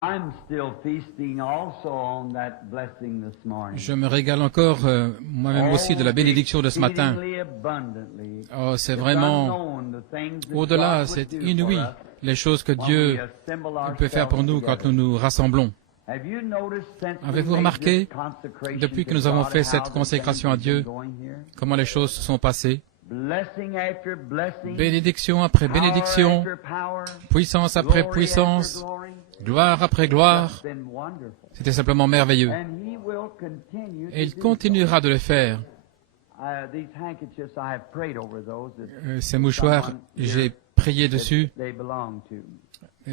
Je me régale encore moi-même aussi de la bénédiction de ce matin. Oh, c'est vraiment au-delà, c'est inouï, les choses que Dieu peut faire pour nous quand nous nous rassemblons. Avez-vous remarqué, depuis que nous avons fait cette consécration à Dieu, comment les choses se sont passées? Bénédiction après bénédiction, puissance après puissance, gloire après gloire. C'était simplement merveilleux. Et il continuera de le faire. Ces mouchoirs, j'ai prié dessus.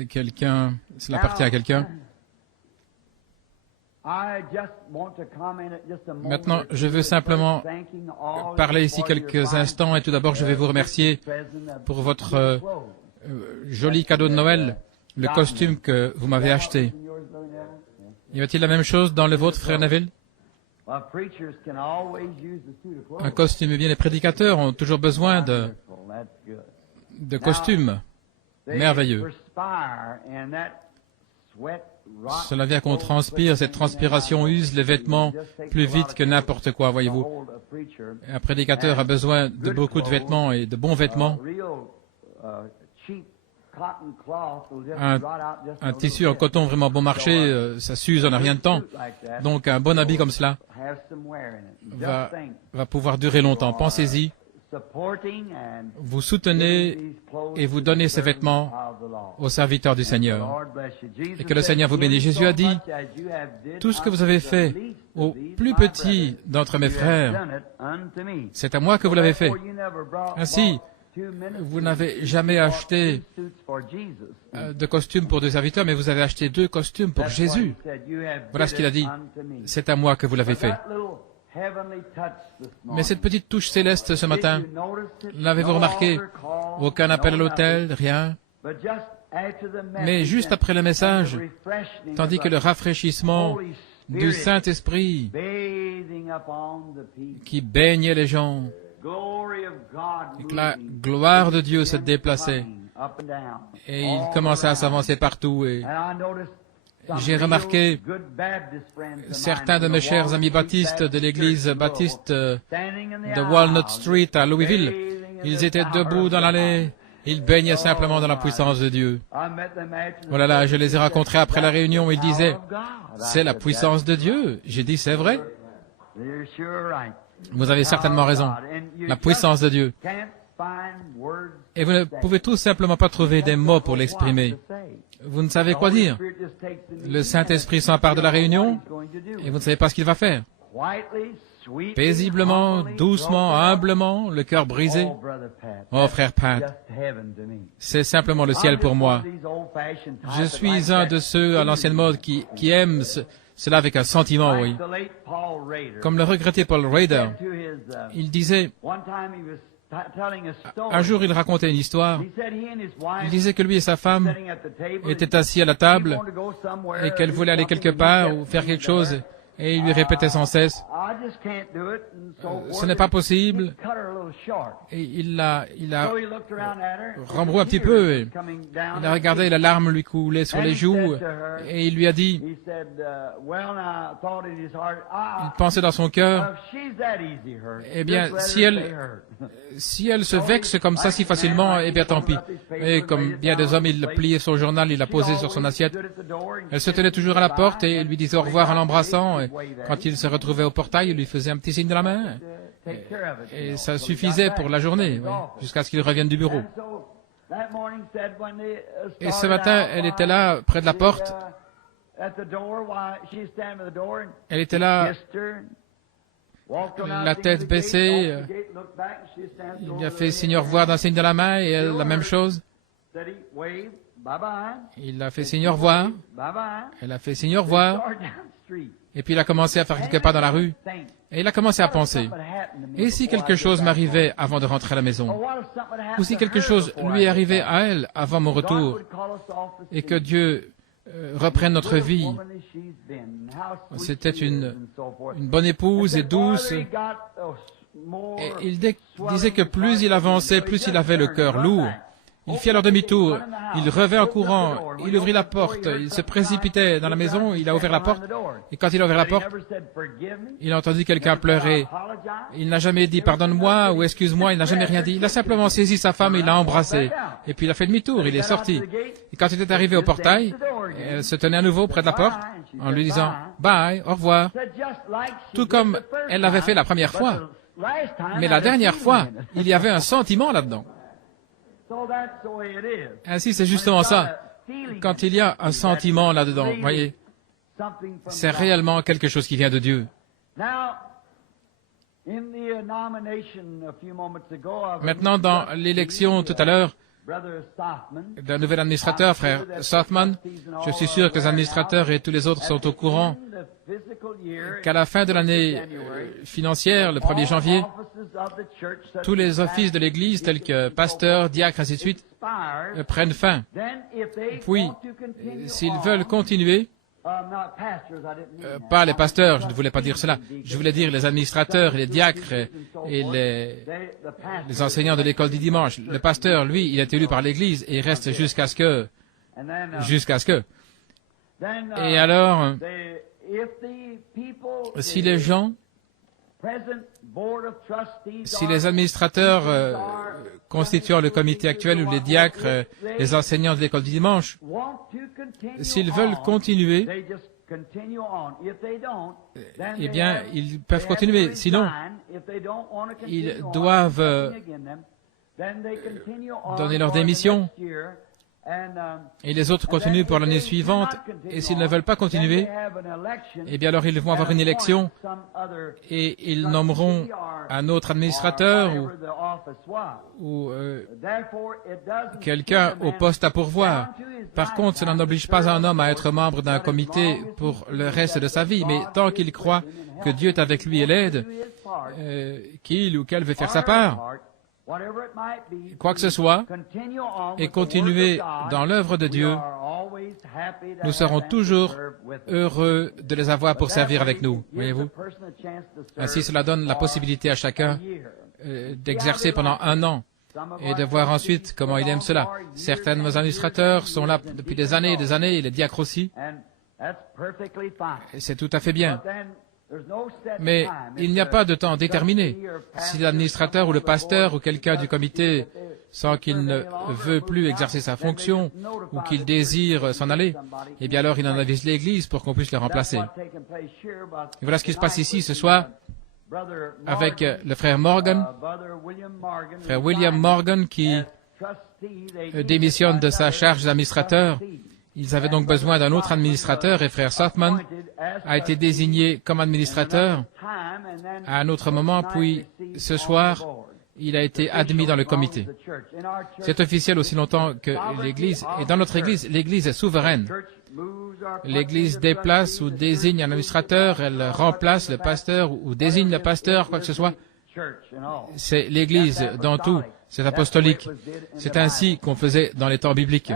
Quelqu'un, cela appartient à quelqu'un. Maintenant, je veux simplement parler ici quelques instants et tout d'abord, je vais vous remercier pour votre joli cadeau de Noël, le costume que vous m'avez acheté. Y a-t-il la même chose dans le vôtre, frère Neville? Un costume, eh bien, les prédicateurs ont toujours besoin de costumes merveilleux. Cela vient qu'on transpire, cette transpiration use les vêtements plus vite que n'importe quoi, voyez-vous. Un prédicateur a besoin de beaucoup de vêtements et de bons vêtements. Un tissu en coton vraiment bon marché, ça s'use en un rien de temps. Donc un bon habit comme cela va pouvoir durer longtemps. Pensez-y. Vous soutenez et vous donnez ces vêtements aux serviteurs du Seigneur. Et que le Seigneur vous bénisse. Jésus a dit, tout ce que vous avez fait au plus petit d'entre mes frères, c'est à moi que vous l'avez fait. Ainsi, vous n'avez jamais acheté de costume pour deux serviteurs, mais vous avez acheté 2 costumes pour Jésus. Voilà ce qu'il a dit. C'est à moi que vous l'avez fait. Mais cette petite touche céleste ce matin, l'avez-vous remarqué? Aucun appel à l'autel, rien. Mais juste après le message, tandis que le rafraîchissement du Saint-Esprit qui baignait les gens, et que la gloire de Dieu se déplaçait, et il commençait à s'avancer partout, et j'ai remarqué certains de mes chers amis baptistes de l'église baptiste de Walnut Street à Louisville. Ils étaient debout dans l'allée. Ils baignaient simplement dans la puissance de Dieu. Oh là là, je les ai rencontrés après la réunion. Ils disaient, c'est la puissance de Dieu. J'ai dit, c'est vrai. Vous avez certainement raison. La puissance de Dieu. Et vous ne pouvez tout simplement pas trouver des mots pour l'exprimer. Vous ne savez quoi dire. Le Saint-Esprit s'empare de la réunion et vous ne savez pas ce qu'il va faire. Paisiblement, doucement, humblement, le cœur brisé. Oh, frère Pat, c'est simplement le ciel pour moi. Je suis un de ceux à l'ancienne mode qui aiment cela avec un sentiment, oui. Comme le regretté Paul Rader, il disait... Un jour, il racontait une histoire. Il disait que lui et sa femme étaient assis à la table et qu'elle voulait aller quelque part ou faire quelque chose. Et il lui répétait sans cesse, ce n'est pas possible. Et il l'a rembrou un petit peu. Et il a regardé, la larme lui coulait sur les joues. Et il lui a dit, il pensait dans son cœur, eh bien, si elle se vexe comme ça si facilement, eh bien tant pis. Et comme bien des hommes, il a plié son journal, il l'a posé sur son assiette. Elle se tenait toujours à la porte et il lui disait au revoir en l'embrassant. Et quand il se retrouvait au portail, il lui faisait un petit signe de la main. Et ça suffisait pour la journée, oui, jusqu'à ce qu'il revienne du bureau. Et ce matin, elle était là, près de la porte. Elle était là, la tête baissée. Il lui a fait signe au revoir d'un signe de la main et elle, la même chose. Il a fait signe au revoir. Elle a fait signe au revoir. Et puis il a commencé à faire quelques pas dans la rue. Et il a commencé à penser, et si quelque chose m'arrivait avant de rentrer à la maison? Ou si quelque chose lui arrivait à elle avant mon retour? Et que Dieu reprenne notre vie. C'était une bonne épouse et douce. Et il disait que plus il avançait, plus il avait le cœur lourd. Il fit alors demi-tour, il revint en courant, il ouvrit la porte, il se précipitait dans la maison, il a ouvert la porte, et quand il a ouvert la porte, il a entendu quelqu'un pleurer. Il n'a jamais dit « pardonne-moi » ou « excuse-moi », il n'a jamais rien dit. Il a simplement saisi sa femme et il l'a embrassée. Et puis il a fait demi-tour, il est sorti. Et quand il est arrivé au portail, elle se tenait à nouveau près de la porte, en lui disant « bye, au revoir », tout comme elle l'avait fait la première fois. Mais la dernière fois, il y avait un sentiment là-dedans. Ainsi, c'est justement ça. Quand il y a un sentiment là-dedans, voyez, c'est réellement quelque chose qui vient de Dieu. Maintenant, dans l'élection tout à l'heure d'un nouvel administrateur, frère Sothman, je suis sûr que les administrateurs et tous les autres sont au courant qu'à la fin de l'année financière, le 1er janvier, tous les offices de l'Église, tels que pasteur, diacre, ainsi de suite, prennent fin. Puis, s'ils veulent continuer, pas les pasteurs, je ne voulais pas dire cela, je voulais dire les administrateurs, les diacres et les enseignants de l'école du dimanche. Le pasteur, lui, il est élu par l'Église et il reste jusqu'à ce que. Et alors, si les gens, si les administrateurs constituant le comité actuel ou les diacres, les enseignants de l'école du dimanche, s'ils veulent continuer, eh bien, ils peuvent continuer. Sinon, ils doivent donner leur démission. Et les autres continuent pour l'année suivante. Et s'ils ne veulent pas continuer, eh bien alors ils vont avoir une élection et ils nommeront un autre administrateur ou quelqu'un au poste à pourvoir. Par contre, cela n'oblige pas un homme à être membre d'un comité pour le reste de sa vie, mais tant qu'il croit que Dieu est avec lui et l'aide, qu'il ou qu'elle veut faire sa part, quoi que ce soit, et continuer dans l'œuvre de Dieu, nous serons toujours heureux de les avoir pour servir avec nous, voyez-vous. Ainsi, cela donne la possibilité à chacun d'exercer pendant 1 an et de voir ensuite comment il aime cela. Certains de nos administrateurs sont là depuis des années et les diacres aussi. C'est tout à fait bien. Mais il n'y a pas de temps déterminé. Si l'administrateur ou le pasteur ou quelqu'un du comité sent qu'il ne veut plus exercer sa fonction ou qu'il désire s'en aller, eh bien alors il en avise l'Église pour qu'on puisse le remplacer. Et voilà ce qui se passe ici ce soir avec le frère Morgan, frère William Morgan qui démissionne de sa charge d'administrateur. Ils avaient donc besoin d'un autre administrateur et frère Sothman a été désigné comme administrateur à un autre moment, puis ce soir, il a été admis dans le comité. C'est officiel aussi longtemps que l'Église, et dans notre Église, l'Église est souveraine. L'Église déplace ou désigne un administrateur, elle remplace le pasteur ou désigne le pasteur, quoi que ce soit. C'est l'Église dans tout. C'est apostolique. C'est ainsi qu'on faisait dans les temps bibliques.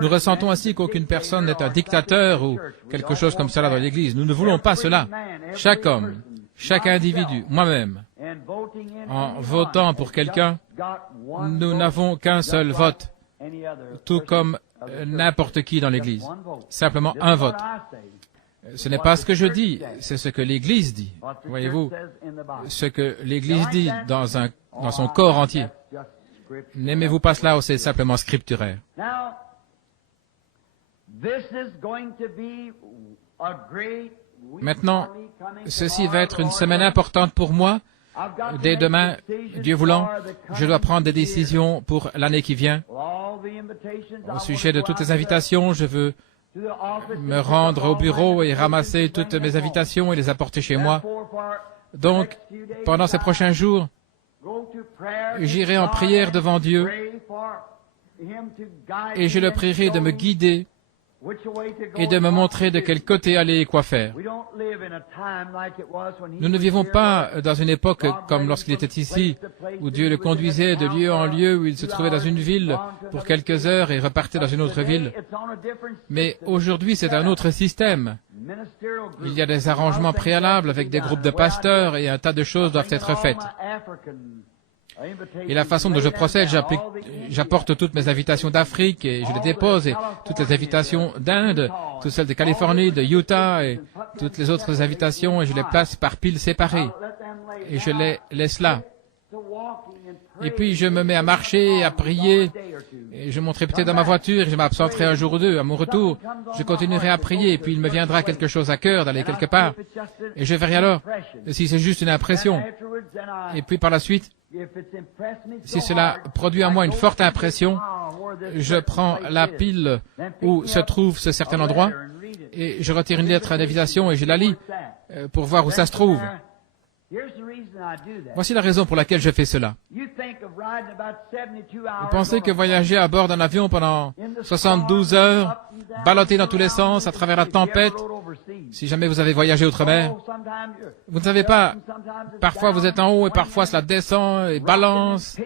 Nous ressentons ainsi qu'aucune personne n'est un dictateur ou quelque chose comme cela dans l'Église. Nous ne voulons pas cela. Chaque homme, chaque individu, moi-même, en votant pour quelqu'un, nous n'avons qu'un seul vote, tout comme n'importe qui dans l'Église. Simplement un vote. Ce n'est pas ce que je dis, c'est ce que l'Église dit. Voyez-vous, ce que l'Église dit dans son corps entier. N'aimez-vous pas cela ou c'est simplement scripturaire? Maintenant, ceci va être une semaine importante pour moi. Dès demain, Dieu voulant, je dois prendre des décisions pour l'année qui vient. Au sujet de toutes les invitations, je veux me rendre au bureau et ramasser toutes mes invitations et les apporter chez moi. Donc, pendant ces prochains jours, j'irai en prière devant Dieu et je le prierai de me guider et de me montrer de quel côté aller et quoi faire. Nous ne vivons pas dans une époque comme lorsqu'il était ici, où Dieu le conduisait de lieu en lieu, où il se trouvait dans une ville pour quelques heures et repartait dans une autre ville. Mais aujourd'hui, c'est un autre système. Il y a des arrangements préalables avec des groupes de pasteurs et un tas de choses doivent être faites. Et la façon dont je procède, j'apporte toutes mes invitations d'Afrique et je les dépose, et toutes les invitations d'Inde, toutes celles de Californie, de Utah et toutes les autres invitations, et je les place par piles séparées. Et je les laisse là. Et puis je me mets à marcher, à prier, et je monterai peut-être dans ma voiture, et je m'absenterai un jour ou deux. À mon retour, je continuerai à prier, et puis il me viendra quelque chose à cœur d'aller quelque part. Et je verrai alors si c'est juste une impression. Et puis par la suite, si cela produit en moi une forte impression, je prends la pile où se trouve ce certain endroit, et je retire une lettre d'invitation et je la lis pour voir où ça se trouve. Voici la raison pour laquelle je fais cela. Vous pensez que voyager à bord d'un avion pendant 72 heures, ballotté dans tous les sens, à travers la tempête, si jamais vous avez voyagé outre-mer, vous ne savez pas, parfois vous êtes en haut et parfois cela descend et balance,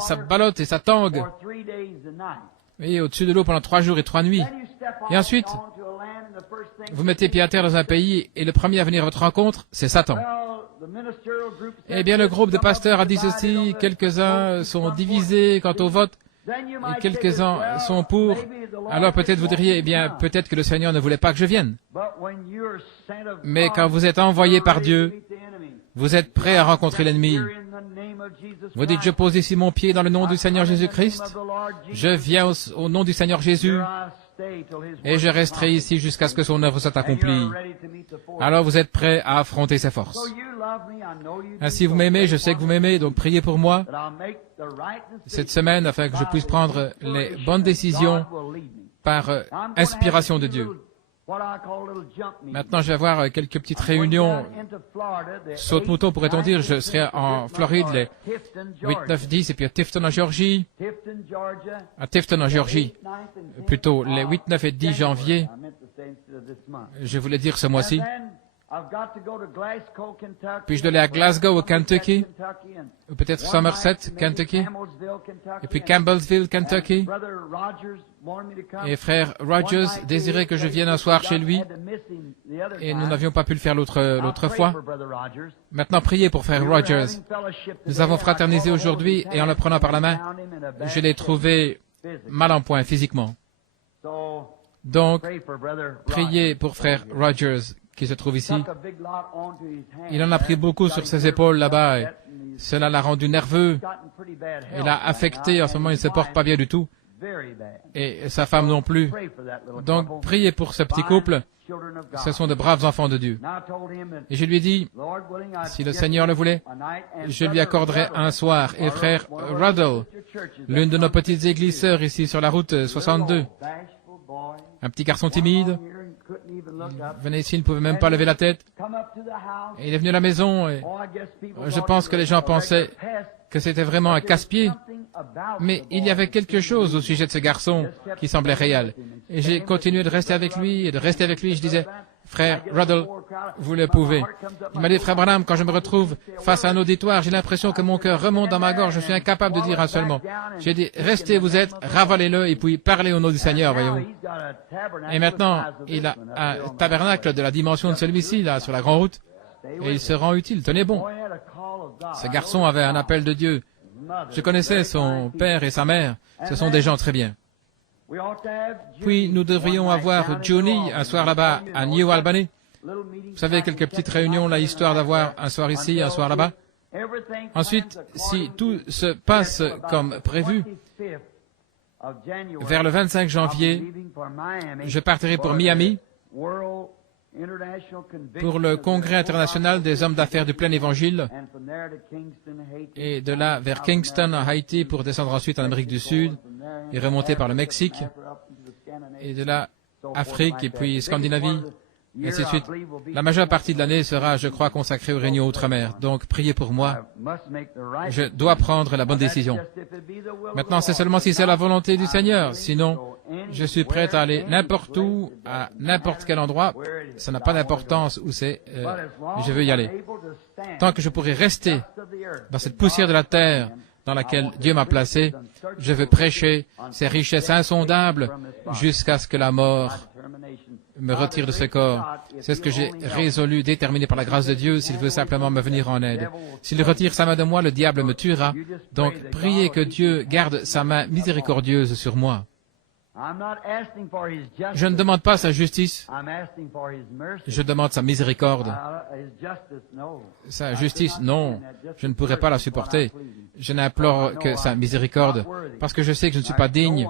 ça ballotte et ça tangue. Et au-dessus de l'eau pendant 3 jours et 3 nuits. Et ensuite, vous mettez pied à terre dans un pays et le premier à venir à votre rencontre, c'est Satan. Eh bien, le groupe de pasteurs a dit ceci, quelques-uns sont divisés quant au vote et quelques-uns sont pour. Alors peut-être vous diriez, eh bien, peut-être que le Seigneur ne voulait pas que je vienne. Mais quand vous êtes envoyé par Dieu, vous êtes prêt à rencontrer l'ennemi. Vous dites, je pose ici mon pied dans le nom du Seigneur Jésus-Christ. Je viens au nom du Seigneur Jésus. Et je resterai ici jusqu'à ce que son œuvre soit accomplie. Alors vous êtes prêts à affronter ses forces. Ainsi vous m'aimez, je sais que vous m'aimez, donc priez pour moi cette semaine afin que je puisse prendre les bonnes décisions par inspiration de Dieu. Maintenant, je vais avoir quelques petites réunions. Saute-mouton, pourrait-on dire. Je serai en Floride les 8, 9, 10, et puis à Tifton en Géorgie. À Tifton en Géorgie, plutôt les 8, 9 et 10 janvier. Je voulais dire ce mois-ci. Puis je dois aller à Glasgow, au Kentucky, ou peut-être Somerset, Kentucky, et puis Campbellsville, Kentucky. Et frère Rogers désirait que je vienne un soir chez lui, et nous n'avions pas pu le faire l'autre fois. Maintenant, priez pour frère Rogers. Nous avons fraternisé aujourd'hui, et en le prenant par la main, je l'ai trouvé mal en point physiquement. Donc, priez pour frère Rogers, qui se trouve ici. Il en a pris beaucoup sur ses épaules là-bas, et cela l'a rendu nerveux. Il l'a affecté, en ce moment il ne se porte pas bien du tout. Et sa femme non plus. Donc, priez pour ce petit couple. Ce sont de braves enfants de Dieu. Et je lui ai dit, si le Seigneur le voulait, je lui accorderai un soir. Et frère Ruddle, l'une de nos petites églises sœurs ici sur la route 62, un petit garçon timide, venait ici, il ne pouvait même pas lever la tête. Et il est venu à la maison et je pense que les gens pensaient que c'était vraiment un casse-pied. Mais il y avait quelque chose au sujet de ce garçon qui semblait réel. Et j'ai continué de rester avec lui et de rester avec lui. Je disais, frère Ruddle, vous le pouvez. Il m'a dit, frère Branham, quand je me retrouve face à un auditoire, j'ai l'impression que mon cœur remonte dans ma gorge. Je suis incapable de dire un seul mot. J'ai dit, restez où vous êtes, ravalez-le et puis parlez au nom du Seigneur, voyez-vous. Et maintenant, il a un tabernacle de la dimension de celui-ci, là, sur la grande route. Et il se rend utile. Tenez bon. Ce garçon avait un appel de Dieu. Je connaissais son père et sa mère. Ce sont des gens très bien. Puis nous devrions avoir Johnny un soir là-bas à New Albany. Vous savez, quelques petites réunions là, histoire d'avoir un soir ici, un soir là-bas. Ensuite, si tout se passe comme prévu, vers le 25 janvier, je partirai pour Miami pour le Congrès international des hommes d'affaires du plein évangile et de là vers Kingston, en Haïti, pour descendre ensuite en Amérique du Sud et remonter par le Mexique et de là Afrique et puis Scandinavie, et ainsi de suite. La majeure partie de l'année sera, je crois, consacrée aux réunions outre-mer. Donc, priez pour moi. Je dois prendre la bonne décision. Maintenant, c'est seulement si c'est la volonté du Seigneur. Sinon, je suis prêt à aller n'importe où, à n'importe quel endroit. Ça n'a pas d'importance où c'est. Je veux y aller. Tant que je pourrai rester dans cette poussière de la terre dans laquelle Dieu m'a placé, je veux prêcher ces richesses insondables jusqu'à ce que la mort me retire de ce corps. C'est ce que j'ai résolu, déterminé par la grâce de Dieu, s'il veut simplement me venir en aide. S'il retire sa main de moi, le diable me tuera. Donc, priez que Dieu garde sa main miséricordieuse sur moi. Je ne demande pas sa justice, je demande sa miséricorde. Sa justice, non, je ne pourrais pas la supporter. Je n'implore que sa miséricorde, parce que je sais que je ne suis pas digne,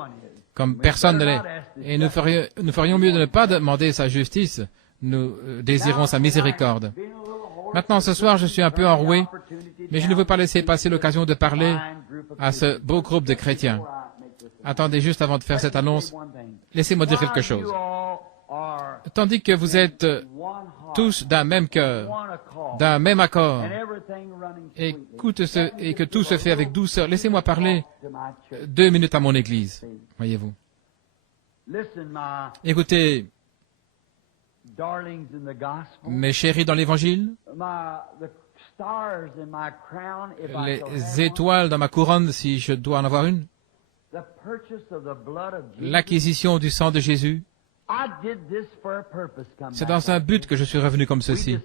comme personne ne l'est. Et nous ferions mieux de ne pas demander sa justice, nous désirons sa miséricorde. Maintenant, ce soir, je suis un peu enroué, mais je ne veux pas laisser passer l'occasion de parler à ce beau groupe de chrétiens. Attendez juste avant de faire cette annonce, laissez-moi dire quelque chose. Tandis que vous êtes tous d'un même cœur, d'un même accord, et que tout se fait avec douceur, laissez-moi parler 2 minutes à mon Église, voyez-vous. Écoutez, mes chéris dans l'Évangile, les étoiles dans ma couronne, si je dois en avoir une, l'acquisition du sang de Jésus, c'est dans un but que je suis revenu comme ceci.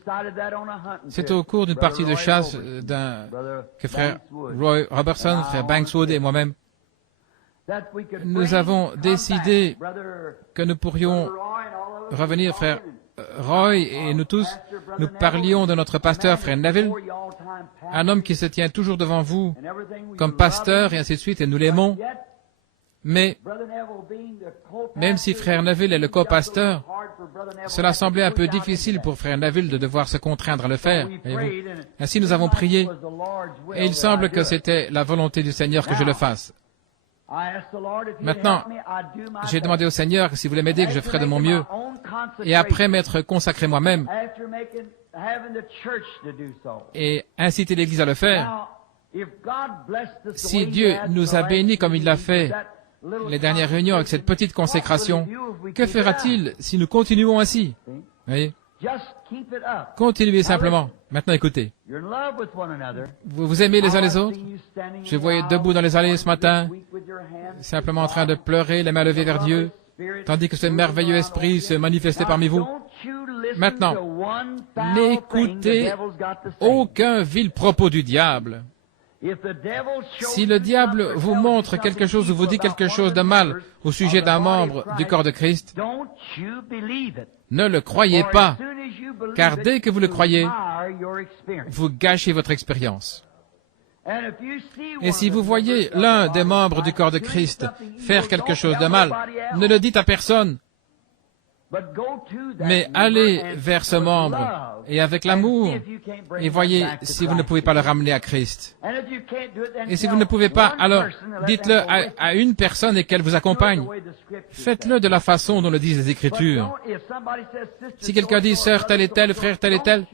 C'est au cours d'une partie de chasse que frère Roy Robertson, frère Bankswood et moi-même, nous avons décidé que nous pourrions revenir, frère Roy et nous tous, nous parlions de notre pasteur, frère Neville, un homme qui se tient toujours devant vous comme pasteur et ainsi de suite, et nous l'aimons. Mais, même si frère Neville est le co-pasteur, cela semblait un peu difficile pour frère Neville de devoir se contraindre à le faire. Ainsi nous avons prié, et il semble que c'était la volonté du Seigneur que je le fasse. Maintenant, j'ai demandé au Seigneur que s'il voulait m'aider, que je ferais de mon mieux, et après m'être consacré moi-même, et inciter l'Église à le faire. Si Dieu nous a bénis comme il l'a fait, les dernières réunions avec cette petite consécration, que fera-t-il si nous continuons ainsi? Voyez? Continuez simplement. Maintenant, écoutez. Vous vous aimez les uns les autres? Je vous voyais debout dans les allées ce matin, simplement en train de pleurer, les mains levées vers Dieu, tandis que ce merveilleux esprit se manifestait parmi vous. Maintenant, n'écoutez aucun vil propos du diable. Si le diable vous montre quelque chose ou vous dit quelque chose de mal au sujet d'un membre du corps de Christ, ne le croyez pas, car dès que vous le croyez, vous gâchez votre expérience. Et si vous voyez l'un des membres du corps de Christ faire quelque chose de mal, ne le dites à personne, mais allez vers ce membre et avec l'amour et voyez si vous ne pouvez pas le ramener à Christ. Et si vous ne pouvez pas, alors dites-le à une personne et qu'elle vous accompagne. Faites-le de la façon dont le disent les Écritures. Si quelqu'un dit sœur telle et telle, frère tel et tel,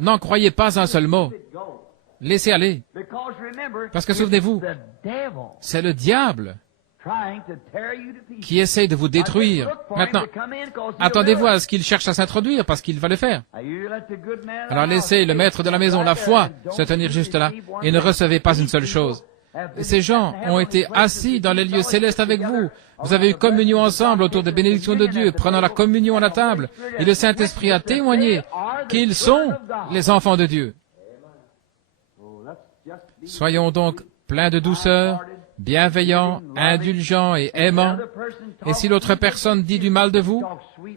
n'en croyez pas un seul mot. Laissez aller. Parce que souvenez-vous, c'est le diable qui essaye de vous détruire. Maintenant, attendez-vous à ce qu'il cherche à s'introduire, parce qu'il va le faire. Alors laissez le maître de la maison, la foi, se tenir juste là, et ne recevez pas une seule chose. Et ces gens ont été assis dans les lieux célestes avec vous. Vous avez eu communion ensemble autour des bénédictions de Dieu, prenant la communion à la table, et le Saint-Esprit a témoigné qu'ils sont les enfants de Dieu. Soyons donc pleins de douceur, bienveillant, indulgent et aimant, et si l'autre personne dit du mal de vous,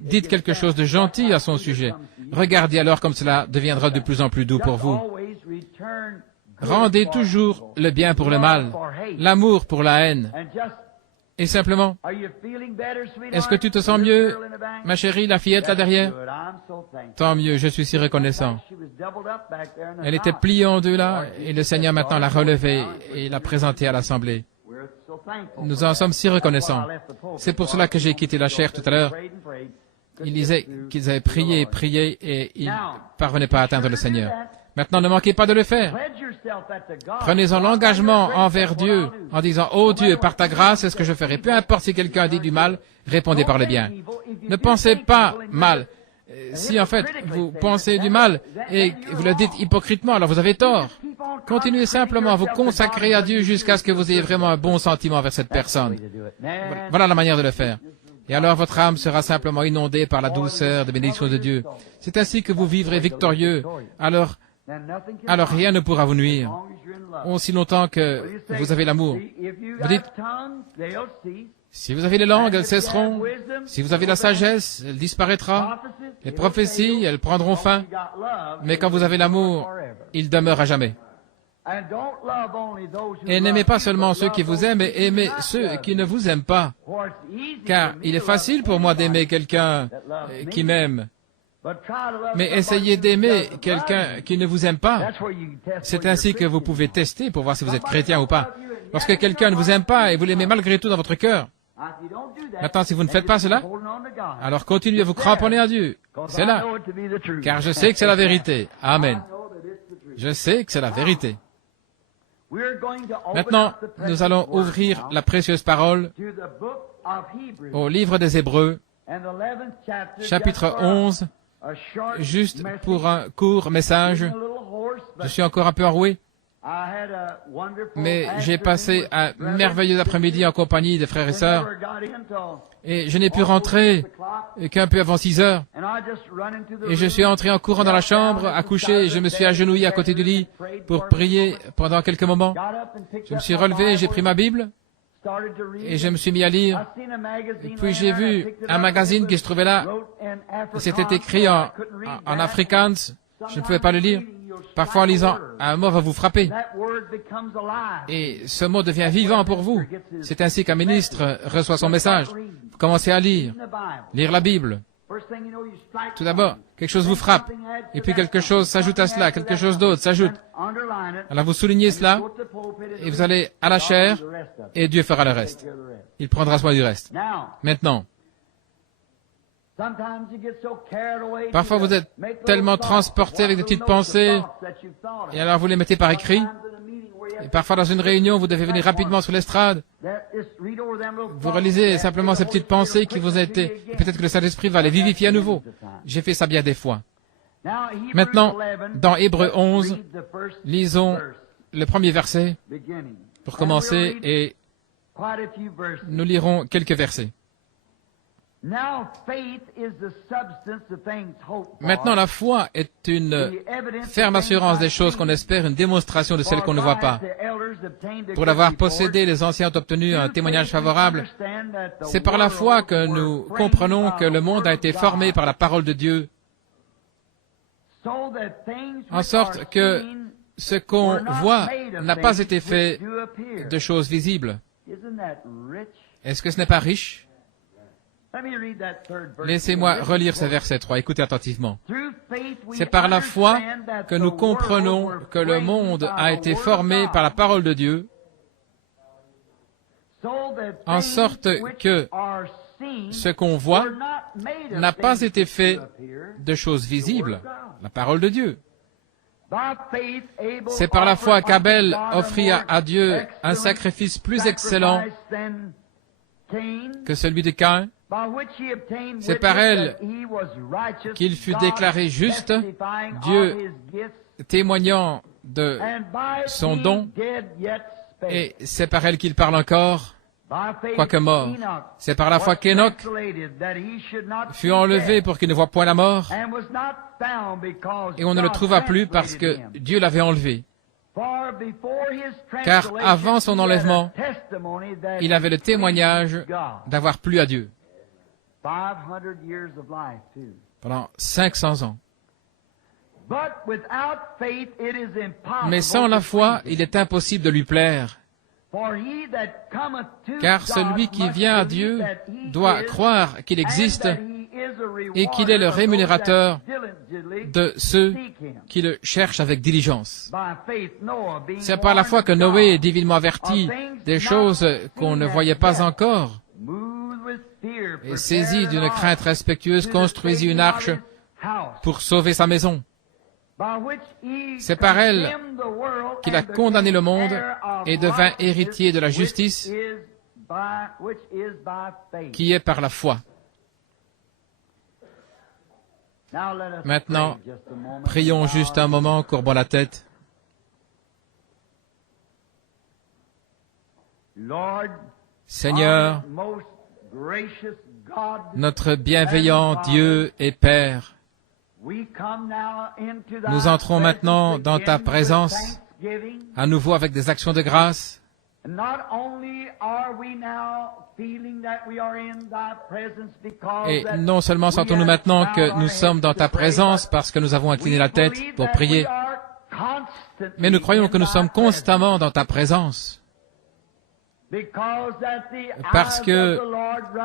dites quelque chose de gentil à son sujet. Regardez alors comme cela deviendra de plus en plus doux pour vous. Rendez toujours le bien pour le mal, l'amour pour la haine. Et simplement, est-ce que tu te sens mieux, ma chérie, la fillette là derrière? Tant mieux, je suis si reconnaissant. Elle était pliée en deux là, et le Seigneur maintenant l'a relevée et l'a présentée à l'Assemblée. Nous en sommes si reconnaissants. C'est pour cela que j'ai quitté la chair tout à l'heure. Ils disaient qu'ils avaient prié et prié, et ils ne parvenaient pas à atteindre le Seigneur. Maintenant, ne manquez pas de le faire. Prenez-en l'engagement envers Dieu en disant « Oh Dieu, par ta grâce, est-ce que je ferai ?» Peu importe si quelqu'un dit du mal, répondez par le bien. Ne pensez pas mal. Si en fait vous pensez du mal et vous le dites hypocritement, alors vous avez tort. Continuez simplement à vous consacrer à Dieu jusqu'à ce que vous ayez vraiment un bon sentiment vers cette personne. Voilà la manière de le faire. Et alors votre âme sera simplement inondée par la douceur des bénédictions de Dieu. C'est ainsi que vous vivrez victorieux. Alors rien ne pourra vous nuire, aussi longtemps que vous avez l'amour. Vous dites, si vous avez les langues, elles cesseront. Si vous avez la sagesse, elle disparaîtra. Les prophéties, elles prendront fin. Mais quand vous avez l'amour, il demeure à jamais. Et n'aimez pas seulement ceux qui vous aiment, mais aimez ceux qui ne vous aiment pas. Car il est facile pour moi d'aimer quelqu'un qui m'aime. Mais essayez d'aimer quelqu'un qui ne vous aime pas. C'est ainsi que vous pouvez tester pour voir si vous êtes chrétien ou pas. Lorsque quelqu'un ne vous aime pas et vous l'aimez malgré tout dans votre cœur. Maintenant, si vous ne faites pas cela, alors continuez à vous cramponner à Dieu. C'est là. Car je sais que c'est la vérité. Amen. Je sais que c'est la vérité. Maintenant, nous allons ouvrir la précieuse parole au livre des Hébreux, chapitre 11, juste pour un court message. Je suis encore un peu enroué, mais j'ai passé un merveilleux après-midi en compagnie des frères et sœurs, et je n'ai pu rentrer qu'un peu avant 6 heures. Et je suis entré en courant dans la chambre, à coucher, et je me suis agenouillé à côté du lit pour prier pendant quelques moments. Je me suis relevé, j'ai pris ma Bible, et je me suis mis à lire. Et puis j'ai vu un magazine qui se trouvait là. C'était écrit en afrikaans. Je ne pouvais pas le lire. Parfois en lisant, un mot va vous frapper. Et ce mot devient vivant pour vous. C'est ainsi qu'un ministre reçoit son message. Vous commencez à lire la Bible. Tout d'abord, quelque chose vous frappe. Et puis quelque chose s'ajoute à cela, quelque chose d'autre s'ajoute. Alors vous soulignez cela, et vous allez à la chair, et Dieu fera le reste. Il prendra soin du reste. Maintenant, parfois vous êtes tellement transporté avec des petites pensées, et alors vous les mettez par écrit. Et parfois dans une réunion, vous devez venir rapidement sur l'estrade. Vous relisez simplement ces petites pensées qui vous ont été... Peut-être que le Saint-Esprit va les vivifier à nouveau. J'ai fait ça bien des fois. Maintenant, dans Hébreux 11, lisons le premier verset pour commencer, et nous lirons quelques versets. Maintenant, la foi est une ferme assurance des choses qu'on espère, une démonstration de celles qu'on ne voit pas. Pour l'avoir possédé, les anciens ont obtenu un témoignage favorable. C'est par la foi que nous comprenons que le monde a été formé par la parole de Dieu, en sorte que ce qu'on voit n'a pas été fait de choses visibles. Est-ce que ce n'est pas riche? Laissez-moi relire ce verset 3. Écoutez attentivement. C'est par la foi que nous comprenons que le monde a été formé par la parole de Dieu, en sorte que ce qu'on voit n'a pas été fait de choses visibles, la parole de Dieu. C'est par la foi qu'Abel offrit à Dieu un sacrifice plus excellent que celui de Caïn. C'est par elle qu'il fut déclaré juste, Dieu témoignant de son don, et c'est par elle qu'il parle encore, quoique mort. C'est par la foi qu'Enoch fut enlevé pour qu'il ne voie point la mort, et on ne le trouva plus parce que Dieu l'avait enlevé. Car avant son enlèvement, il avait le témoignage d'avoir plu à Dieu. Pendant 500 ans. Mais sans la foi, il est impossible de lui plaire. Car celui qui vient à Dieu doit croire qu'il existe et qu'il est le rémunérateur de ceux qui le cherchent avec diligence. C'est par la foi que Noé est divinement averti des choses qu'on ne voyait pas encore. Et saisi d'une crainte respectueuse, construisit une arche pour sauver sa maison. C'est par elle qu'il a condamné le monde et devint héritier de la justice qui est par la foi. Maintenant, prions juste un moment, courbons la tête. Seigneur, notre bienveillant Dieu et Père, nous entrons maintenant dans ta présence, à nouveau avec des actions de grâce. Et non seulement sentons-nous maintenant que nous sommes dans ta présence parce que nous avons incliné la tête pour prier, mais nous croyons que nous sommes constamment dans ta présence. Parce que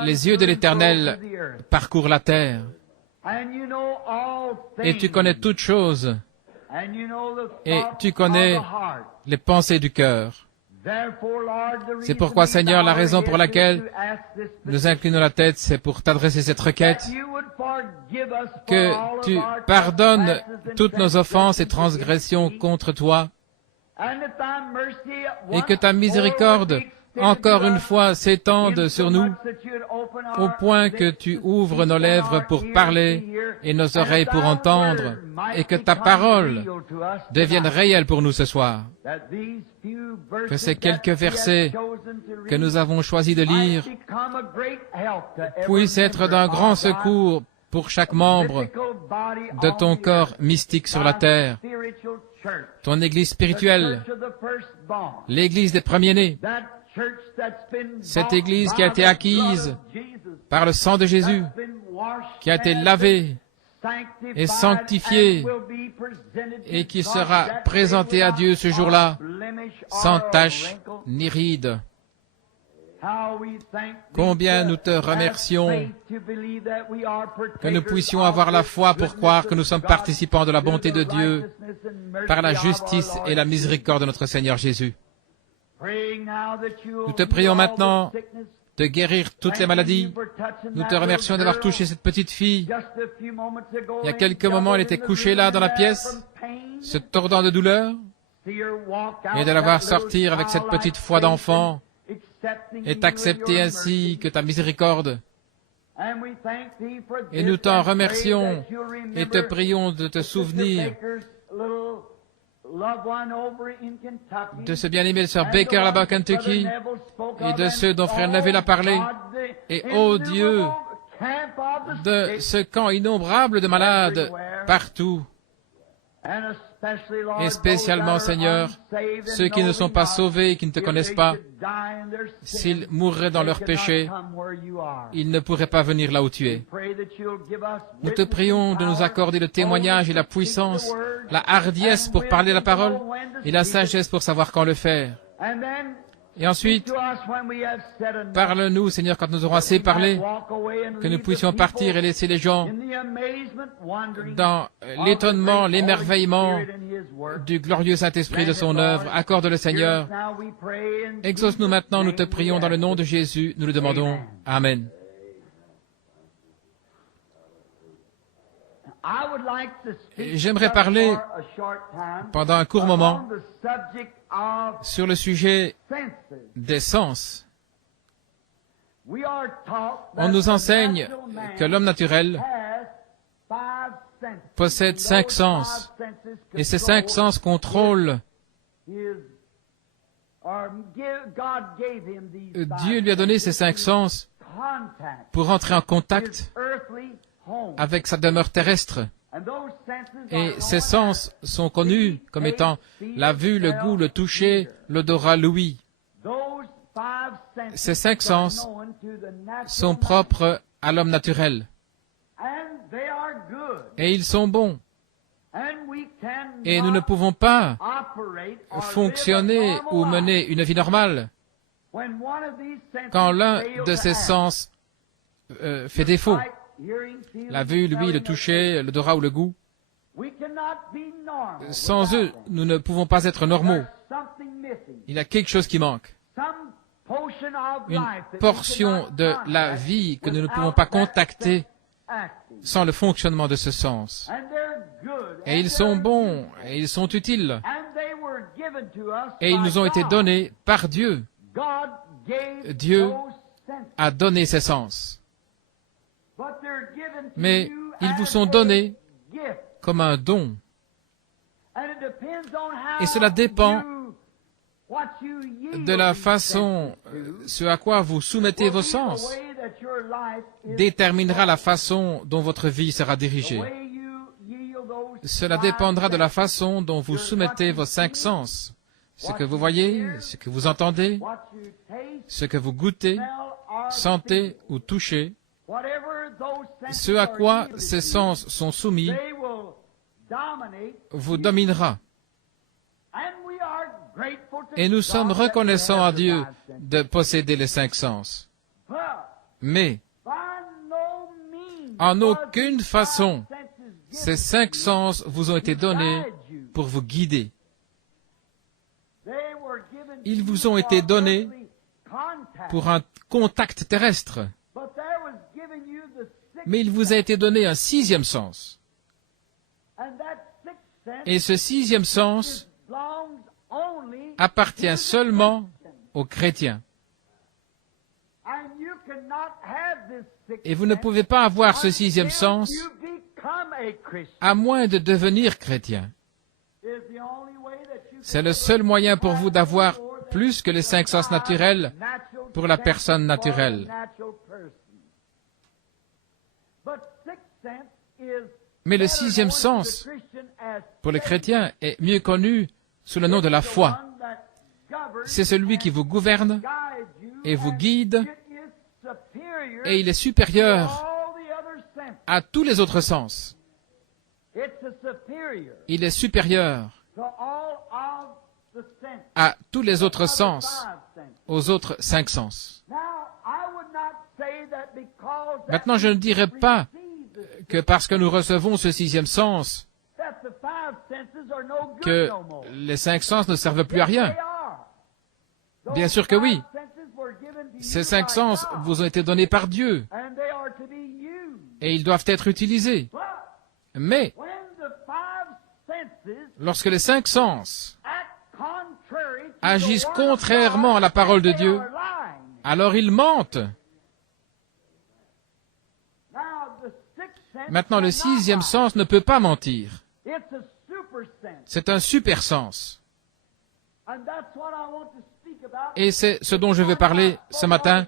les yeux de l'Éternel parcourent la terre. Et tu connais toutes choses. Et tu connais les pensées du cœur. C'est pourquoi, Seigneur, la raison pour laquelle nous inclinons la tête, c'est pour t'adresser cette requête, que tu pardonnes toutes nos offenses et transgressions contre toi, et que ta miséricorde, encore une fois, s'étende sur nous, au point que tu ouvres nos lèvres pour parler et nos oreilles pour entendre, et que ta parole devienne réelle pour nous ce soir. Que ces quelques versets que nous avons choisi de lire puissent être d'un grand secours pour chaque membre de ton corps mystique sur la terre, ton Église spirituelle, l'Église des premiers-nés, cette Église qui a été acquise par le sang de Jésus, qui a été lavée et sanctifiée et qui sera présentée à Dieu ce jour-là, sans tache ni ride. Combien nous te remercions que nous puissions avoir la foi pour croire que nous sommes participants de la bonté de Dieu par la justice et la miséricorde de notre Seigneur Jésus. Nous te prions maintenant de guérir toutes les maladies. Nous te remercions d'avoir touché cette petite fille. Il y a quelques moments, elle était couchée là dans la pièce, se tordant de douleur, et de la voir sortir avec cette petite foi d'enfant et t'accepter ainsi que ta miséricorde. Et nous t'en remercions et te prions de te souvenir de ce bien-aimé sœur Baker là-bas au Kentucky et de ceux dont frère Neville a parlé. Et ô Dieu, de ce camp innombrable de malades partout. Et spécialement, Seigneur, ceux qui ne sont pas sauvés et qui ne te connaissent pas, s'ils mourraient dans leurs péchés, ils ne pourraient pas venir là où tu es. Nous te prions de nous accorder le témoignage et la puissance, la hardiesse pour parler la parole et la sagesse pour savoir quand le faire. Et ensuite, parle-nous, Seigneur, quand nous aurons assez parlé, que nous puissions partir et laisser les gens dans l'étonnement, l'émerveillement du glorieux Saint-Esprit de son œuvre. Accorde-le, Seigneur. Exauce-nous maintenant, nous te prions dans le nom de Jésus, nous le demandons. Amen. J'aimerais parler pendant un court moment sur le sujet des sens. On nous enseigne que l'homme naturel possède 5 sens, et ces 5 sens contrôlent. Dieu lui a donné ces 5 sens pour entrer en contact avec sa demeure terrestre. Et ces sens sont connus comme étant la vue, le goût, le toucher, l'odorat, l'ouïe. Ces 5 sens sont propres à l'homme naturel. Et ils sont bons. Et nous ne pouvons pas fonctionner ou mener une vie normale quand l'un de ces sens fait défaut. La vue, l'ouïe, le toucher, l'odorat ou le goût. Sans eux, nous ne pouvons pas être normaux. Il y a quelque chose qui manque. Une portion de la vie que nous ne pouvons pas contacter sans le fonctionnement de ce sens. Et ils sont bons, et ils sont utiles. Et ils nous ont été donnés par Dieu. Dieu a donné ces sens. Mais ils vous sont donnés comme un don. Et cela dépend de la façon, ce à quoi vous soumettez vos sens, déterminera la façon dont votre vie sera dirigée. Cela dépendra de la façon dont vous soumettez vos 5 sens. Ce que vous voyez, ce que vous entendez, ce que vous goûtez, sentez ou touchez, ce à quoi ces sens sont soumis, vous dominera. Et nous sommes reconnaissants à Dieu de posséder les 5 sens. Mais, en aucune façon, ces 5 sens vous ont été donnés pour vous guider. Ils vous ont été donnés pour un contact terrestre. Mais il vous a été donné un 6e sens. Et ce 6e sens appartient seulement aux chrétiens. Et vous ne pouvez pas avoir ce 6e sens à moins de devenir chrétien. C'est le seul moyen pour vous d'avoir plus que les 5 sens naturels pour la personne naturelle. Mais le 6e sens, pour les chrétiens, est mieux connu sous le nom de la foi. C'est celui qui vous gouverne et vous guide, et il est supérieur à tous les autres sens. Il est supérieur à tous les autres sens, aux autres 5 sens. Maintenant, je ne dirais pas que parce que nous recevons ce 6e sens, que les 5 sens ne servent plus à rien. Bien sûr que oui. Ces 5 sens vous ont été donnés par Dieu, et ils doivent être utilisés. Mais, lorsque les 5 sens agissent contrairement à la parole de Dieu, alors ils mentent. Maintenant, le 6e sens ne peut pas mentir. C'est un super sens. Et c'est ce dont je veux parler ce matin.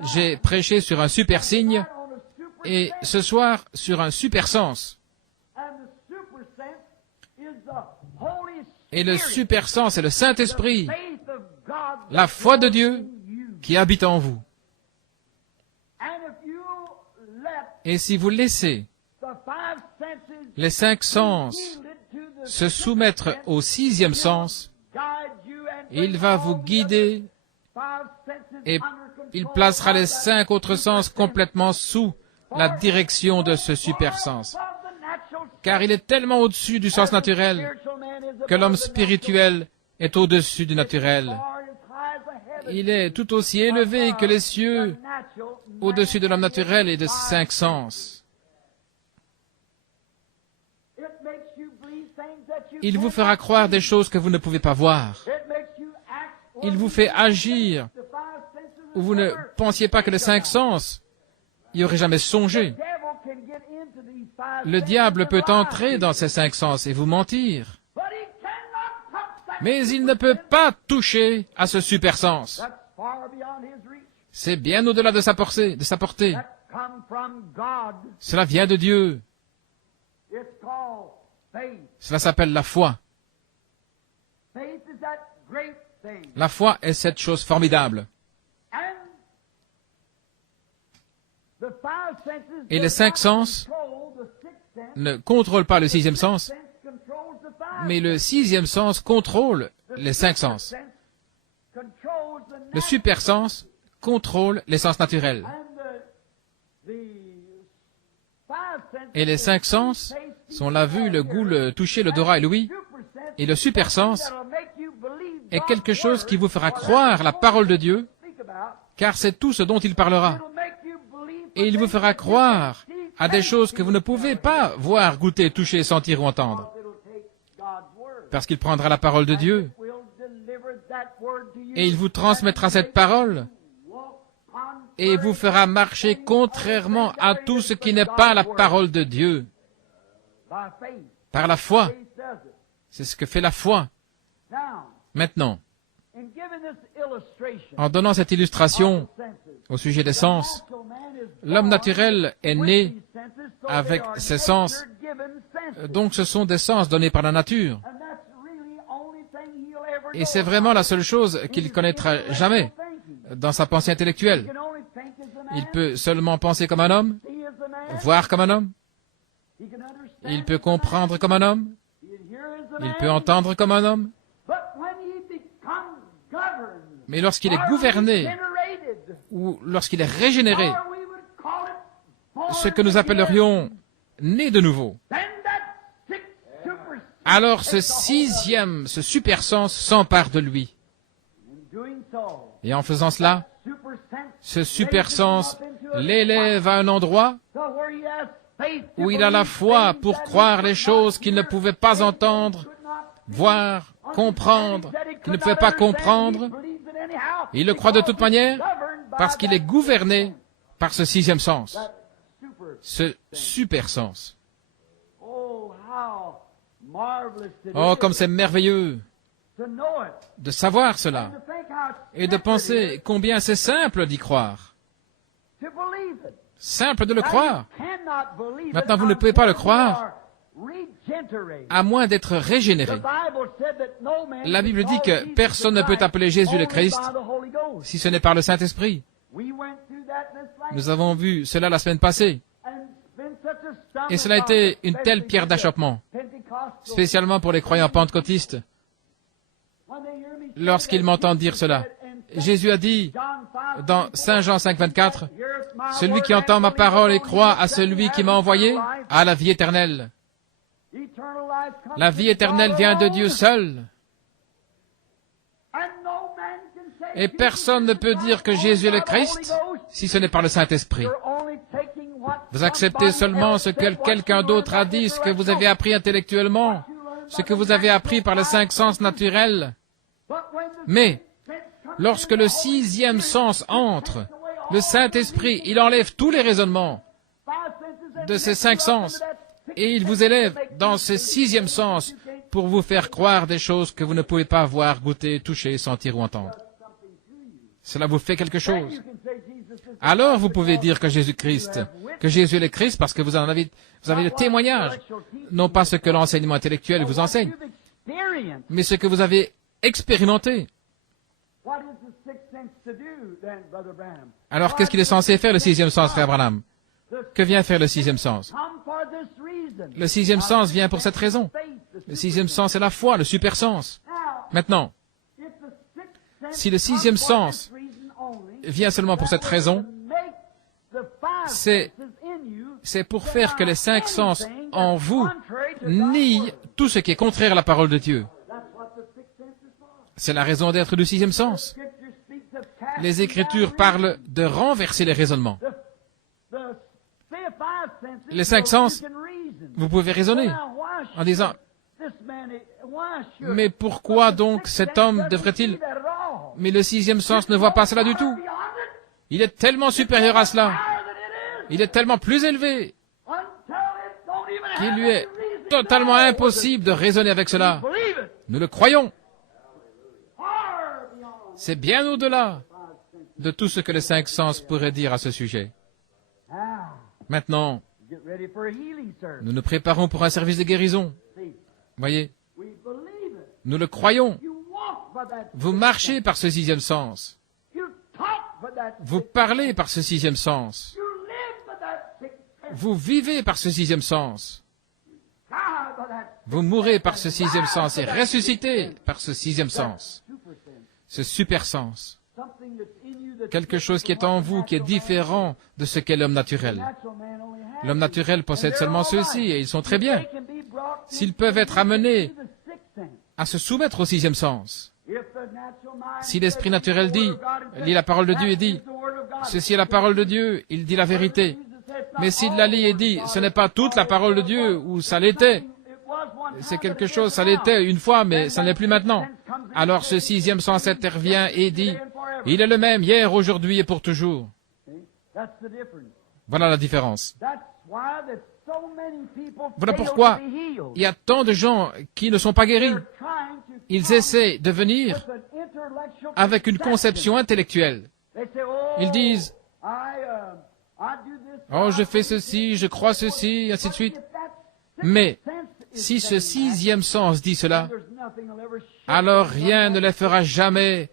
J'ai prêché sur un super signe, et ce soir sur un super sens. Et le super sens est le Saint-Esprit, la foi de Dieu qui habite en vous. Et si vous laissez les 5 sens se soumettre au 6e sens, il va vous guider et il placera les 5 autres sens complètement sous la direction de ce super sens. Car il est tellement au-dessus du sens naturel que l'homme spirituel est au-dessus du naturel. Il est tout aussi élevé que les cieux au-dessus de l'homme naturel et de ses 5 sens. Il vous fera croire des choses que vous ne pouvez pas voir. Il vous fait agir où vous ne pensiez pas que les 5 sens y auraient jamais songé. Le diable peut entrer dans ces 5 sens et vous mentir. Mais il ne peut pas toucher à ce super sens. C'est bien au-delà de sa portée. Cela vient de Dieu. Cela s'appelle la foi. La foi est cette chose formidable. Et les 5 sens ne contrôlent pas le 6e sens, mais le 6e sens contrôle les 5 sens. Le super sens contrôle les sens naturels. Et les 5 sens sont la vue, le goût, le toucher, l'odorat et l'ouïe. Et le super sens est quelque chose qui vous fera croire la parole de Dieu, car c'est tout ce dont il parlera. Et il vous fera croire à des choses que vous ne pouvez pas voir, goûter, toucher, sentir ou entendre. Parce qu'il prendra la parole de Dieu et il vous transmettra cette parole et vous fera marcher contrairement à tout ce qui n'est pas la parole de Dieu. Par la foi. C'est ce que fait la foi. Maintenant, en donnant cette illustration au sujet des sens. L'homme naturel est né avec ses sens, donc ce sont des sens donnés par la nature. Et c'est vraiment la seule chose qu'il connaîtra jamais dans sa pensée intellectuelle. Il peut seulement penser comme un homme, voir comme un homme, il peut comprendre comme un homme, il peut entendre comme un homme, mais lorsqu'il est gouverné ou lorsqu'il est régénéré, ce que nous appellerions né de nouveau, alors ce sixième, ce super sens s'empare de lui. Et en faisant cela, ce super sens l'élève à un endroit où il a la foi pour croire les choses qu'il ne pouvait pas entendre, voir, comprendre, qu'il ne pouvait pas comprendre. Il le croit de toute manière parce qu'il est gouverné par ce sixième sens, ce super sens. Oh, comme c'est merveilleux de savoir cela et de penser combien c'est simple d'y croire. Simple de le croire. Maintenant, vous ne pouvez pas le croire à moins d'être régénéré. La Bible dit que personne ne peut appeler Jésus le Christ si ce n'est par le Saint-Esprit. Nous avons vu cela la semaine passée. Et cela a été une telle pierre d'achoppement, spécialement pour les croyants pentecôtistes. Lorsqu'ils m'entendent dire cela, Jésus a dit dans Saint Jean 5, 24, « Celui qui entend ma parole et croit à celui qui m'a envoyé a la vie éternelle. » La vie éternelle vient de Dieu seul. Et personne ne peut dire que Jésus est le Christ si ce n'est par le Saint-Esprit. Vous acceptez seulement ce que quelqu'un d'autre a dit, ce que vous avez appris intellectuellement, ce que vous avez appris par les cinq sens naturels. Mais, lorsque le sixième sens entre, le Saint-Esprit, il enlève tous les raisonnements de ces cinq sens et il vous élève dans ce sixième sens pour vous faire croire des choses que vous ne pouvez pas voir, goûter, toucher, sentir ou entendre. Cela vous fait quelque chose. Alors vous pouvez dire que Jésus-Christ, que Jésus est le Christ parce que vous avez le témoignage, non pas ce que l'enseignement intellectuel vous enseigne, mais ce que vous avez expérimenté. Alors qu'est-ce qu'il est censé faire le sixième sens, frère Branham? Que vient faire le sixième sens? Le sixième sens vient pour cette raison. Le sixième sens est la foi, le super sens. Maintenant, si le sixième sens vient seulement pour cette raison, c'est pour faire que les cinq sens en vous nient tout ce qui est contraire à la parole de Dieu. C'est la raison d'être du sixième sens. Les Écritures parlent de renverser les raisonnements. Les cinq sens, vous pouvez raisonner en disant, mais pourquoi donc cet homme devrait-il... Mais le sixième sens ne voit pas cela du tout. Il est tellement supérieur à cela. Il est tellement plus élevé qu'il lui est totalement impossible de raisonner avec cela. Nous le croyons. C'est bien au-delà de tout ce que les cinq sens pourraient dire à ce sujet. Maintenant, nous nous préparons pour un service de guérison. Voyez, nous le croyons. Vous marchez par ce sixième sens. Vous parlez par ce sixième sens. Vous vivez par ce sixième sens. Vous mourrez par ce sixième sens et ressuscitez par ce sixième sens. Ce super sens. Quelque chose qui est en vous, qui est différent de ce qu'est l'homme naturel. L'homme naturel possède seulement ceux-ci, et ils sont très bien. S'ils peuvent être amenés à se soumettre au sixième sens. Si l'esprit naturel lit la parole de Dieu et dit, ceci est la parole de Dieu, il dit la vérité. Mais s'il la lit et dit, ce n'est pas toute la parole de Dieu, ou ça l'était, c'est quelque chose, ça l'était une fois, mais ça ne l'est plus maintenant. Alors ce sixième sens intervient et dit, il est le même hier, aujourd'hui et pour toujours. Voilà la différence. Voilà pourquoi il y a tant de gens qui ne sont pas guéris. Ils essaient de venir avec une conception intellectuelle. Ils disent, Oh, je fais ceci, je crois ceci, ainsi de suite. Mais si ce sixième sens dit cela, alors rien ne les fera jamais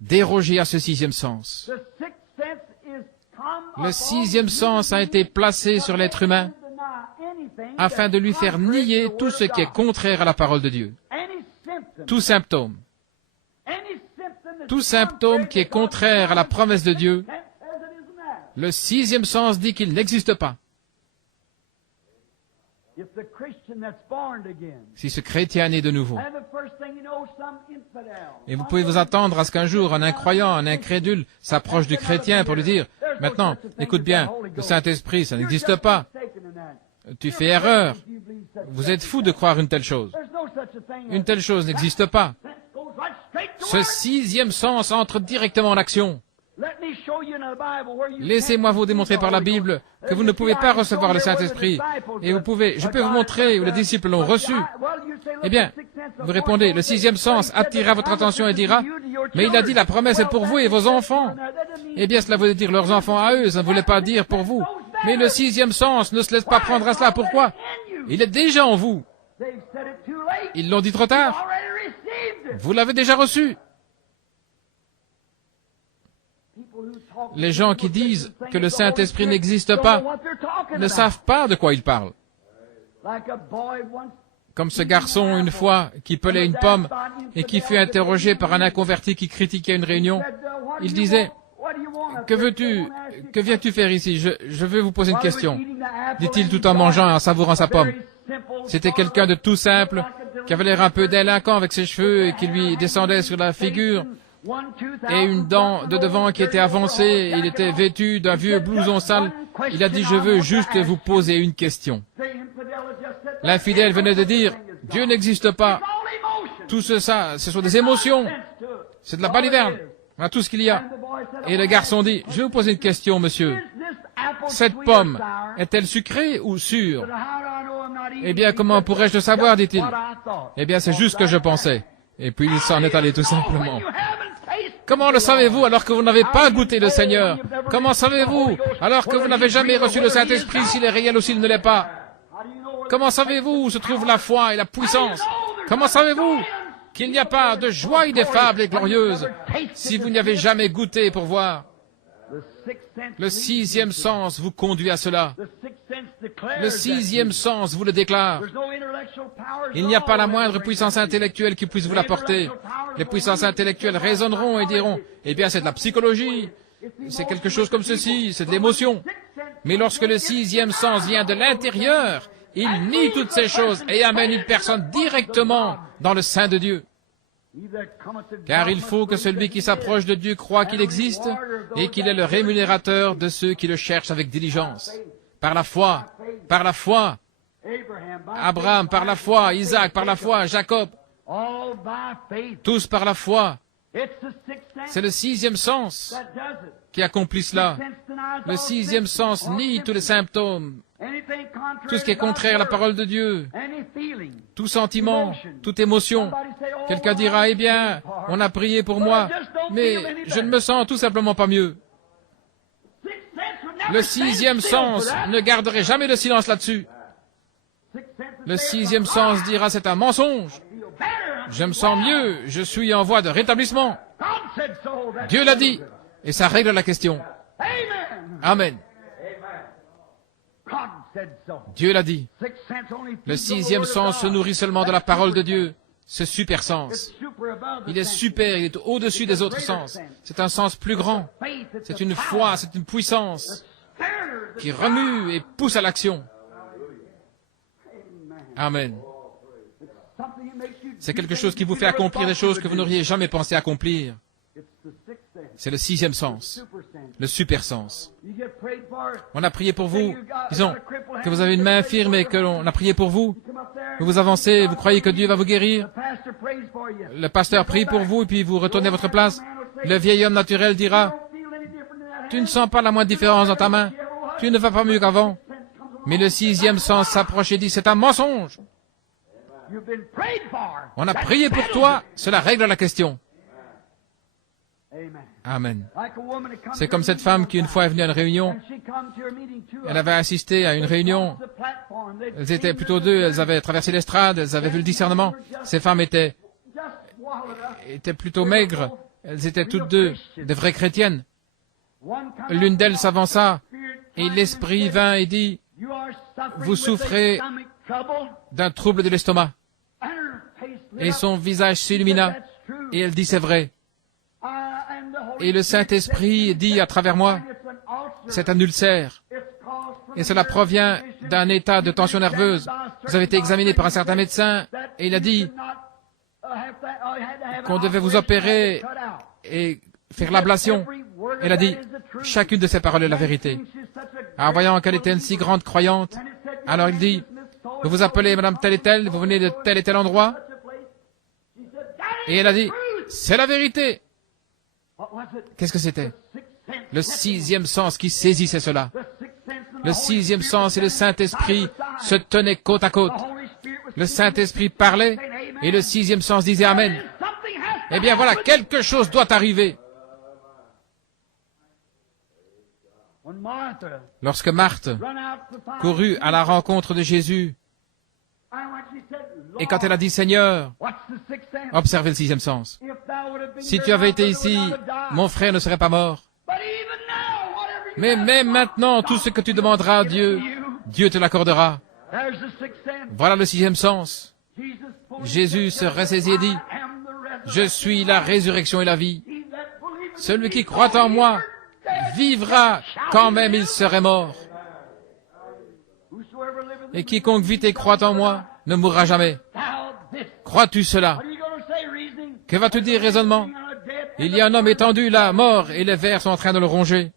déroger à ce sixième sens. Le sixième sens a été placé sur l'être humain afin de lui faire nier tout ce qui est contraire à la parole de Dieu. Tout symptôme qui est contraire à la promesse de Dieu, le sixième sens dit qu'il n'existe pas. Si ce chrétien est de nouveau, et vous pouvez vous attendre à ce qu'un jour un incroyant, un incrédule s'approche du chrétien pour lui dire, maintenant, écoute bien, le Saint-Esprit, ça n'existe pas. Tu fais erreur. Vous êtes fou de croire une telle chose. Une telle chose n'existe pas. Ce sixième sens entre directement en action. Laissez-moi vous démontrer par la Bible que vous ne pouvez pas recevoir le Saint-Esprit. Et je peux vous montrer où les disciples l'ont reçu. Eh bien, vous répondez, le sixième sens attirera votre attention et dira, mais il a dit la promesse est pour vous et vos enfants. Eh bien, cela voulait dire leurs enfants à eux, ça ne voulait pas dire pour vous. Mais le sixième sens ne se laisse pas prendre à cela. Pourquoi? Il est déjà en vous. Ils l'ont dit trop tard. Vous l'avez déjà reçu. Les gens qui disent que le Saint-Esprit n'existe pas ne savent pas de quoi ils parlent. Comme ce garçon, une fois, qui pelait une pomme et qui fut interrogé par un inconverti qui critiquait une réunion. Il disait, « Que veux-tu? Que viens-tu faire ici? Je veux vous poser une question. » dit-il tout en mangeant et en savourant sa pomme. C'était quelqu'un de tout simple, qui avait l'air un peu délinquant avec ses cheveux et qui lui descendait sur la figure, et une dent de devant qui était avancée. Il était vêtu d'un vieux blouson sale. Il a dit, je veux juste vous poser une question. L'infidèle venait de dire, Dieu n'existe pas. Tout ça, ce sont des émotions. C'est de la baliverne. Voilà tout ce qu'il y a. Et le garçon dit, je vais vous poser une question, monsieur. Cette pomme, est-elle sucrée ou sûre? Eh bien, comment pourrais-je le savoir, dit-il. Eh bien, c'est juste ce que je pensais. Et puis il s'en est allé tout simplement. Comment le savez-vous alors que vous n'avez pas goûté le Seigneur? Comment savez-vous alors que vous n'avez jamais reçu le Saint-Esprit s'il est réel ou s'il ne l'est pas? Comment savez-vous où se trouve la foi et la puissance? Comment savez-vous qu'il n'y a pas de joie ineffable et glorieuse si vous n'y avez jamais goûté pour voir? Le sixième sens vous conduit à cela. Le sixième sens vous le déclare. Il n'y a pas la moindre puissance intellectuelle qui puisse vous l'apporter. Les puissances intellectuelles raisonneront et diront, eh bien c'est de la psychologie, c'est quelque chose comme ceci, c'est de l'émotion. Mais lorsque le sixième sens vient de l'intérieur, il nie toutes ces choses et amène une personne directement dans le sein de Dieu. Car il faut que celui qui s'approche de Dieu croit qu'il existe et qu'il est le rémunérateur de ceux qui le cherchent avec diligence. Par la foi, Abraham par la foi, Isaac par la foi, Jacob, tous par la foi. C'est le sixième sens qui accomplit cela. Le sixième sens nie tous les symptômes, tout ce qui est contraire à la parole de Dieu, tout sentiment, toute émotion. Quelqu'un dira, eh bien, on a prié pour moi, mais je ne me sens tout simplement pas mieux. Le sixième sens ne garderait jamais le silence là-dessus. Le sixième sens dira, c'est un mensonge. Je me sens mieux, je suis en voie de rétablissement. Dieu l'a dit, et ça règle la question. Amen. Dieu l'a dit. Le sixième sens se nourrit seulement de la parole de Dieu. Ce super sens. Il est super, il est au-dessus des autres sens. C'est un sens plus grand. C'est une foi, c'est une puissance qui remue et pousse à l'action. Amen. C'est quelque chose qui vous fait accomplir des choses que vous n'auriez jamais pensé accomplir. C'est le sixième sens, le super sens. On a prié pour vous. Disons que vous avez une main infirme et qu'on a prié pour vous. Vous avancez, vous croyez que Dieu va vous guérir. Le pasteur prie pour vous et puis vous retournez à votre place. Le vieil homme naturel dira, tu ne sens pas la moindre différence dans ta main. Tu ne vas pas mieux qu'avant. Mais le sixième sens s'approche et dit, c'est un mensonge. On a prié pour toi, cela règle la question. Amen. C'est comme cette femme qui une fois est venue à une réunion. Elle avait assisté à une réunion. Elles étaient plutôt deux, elles avaient traversé l'estrade, elles avaient vu le discernement. Ces femmes étaient plutôt maigres. Elles étaient toutes deux des vraies chrétiennes. L'une d'elles s'avança et l'Esprit vint et dit, « Vous souffrez d'un trouble de l'estomac. » Et son visage s'illumina et elle dit, « C'est vrai. » Et le Saint-Esprit dit à travers moi, « C'est un ulcère. Et cela provient d'un état de tension nerveuse. Vous avez été examiné par un certain médecin et il a dit qu'on devait vous opérer et faire l'ablation. » Elle a dit, chacune de ces paroles est la vérité. En voyant qu'elle était une si grande croyante, alors il dit, vous vous appelez madame telle et telle, vous venez de tel et tel endroit. Et elle a dit, c'est la vérité. Qu'est-ce que c'était? Le sixième sens qui saisissait cela. Le sixième sens et le Saint-Esprit se tenaient côte à côte. Le Saint-Esprit parlait et le sixième sens disait Amen. Eh bien voilà, quelque chose doit arriver. Lorsque Marthe courut à la rencontre de Jésus, et quand elle a dit Seigneur, observez le sixième sens. Si tu avais été ici, mon frère ne serait pas mort. Mais même maintenant, tout ce que tu demanderas à Dieu, Dieu te l'accordera. Voilà le sixième sens. Jésus se ressaisit et dit, je suis la résurrection et la vie. Celui qui croit en moi vivra quand même il serait mort. Et quiconque vit et croit en moi ne mourra jamais. Crois-tu cela? Que vas-tu dire, raisonnement? Il y a un homme étendu là, mort, et les vers sont en train de le ronger.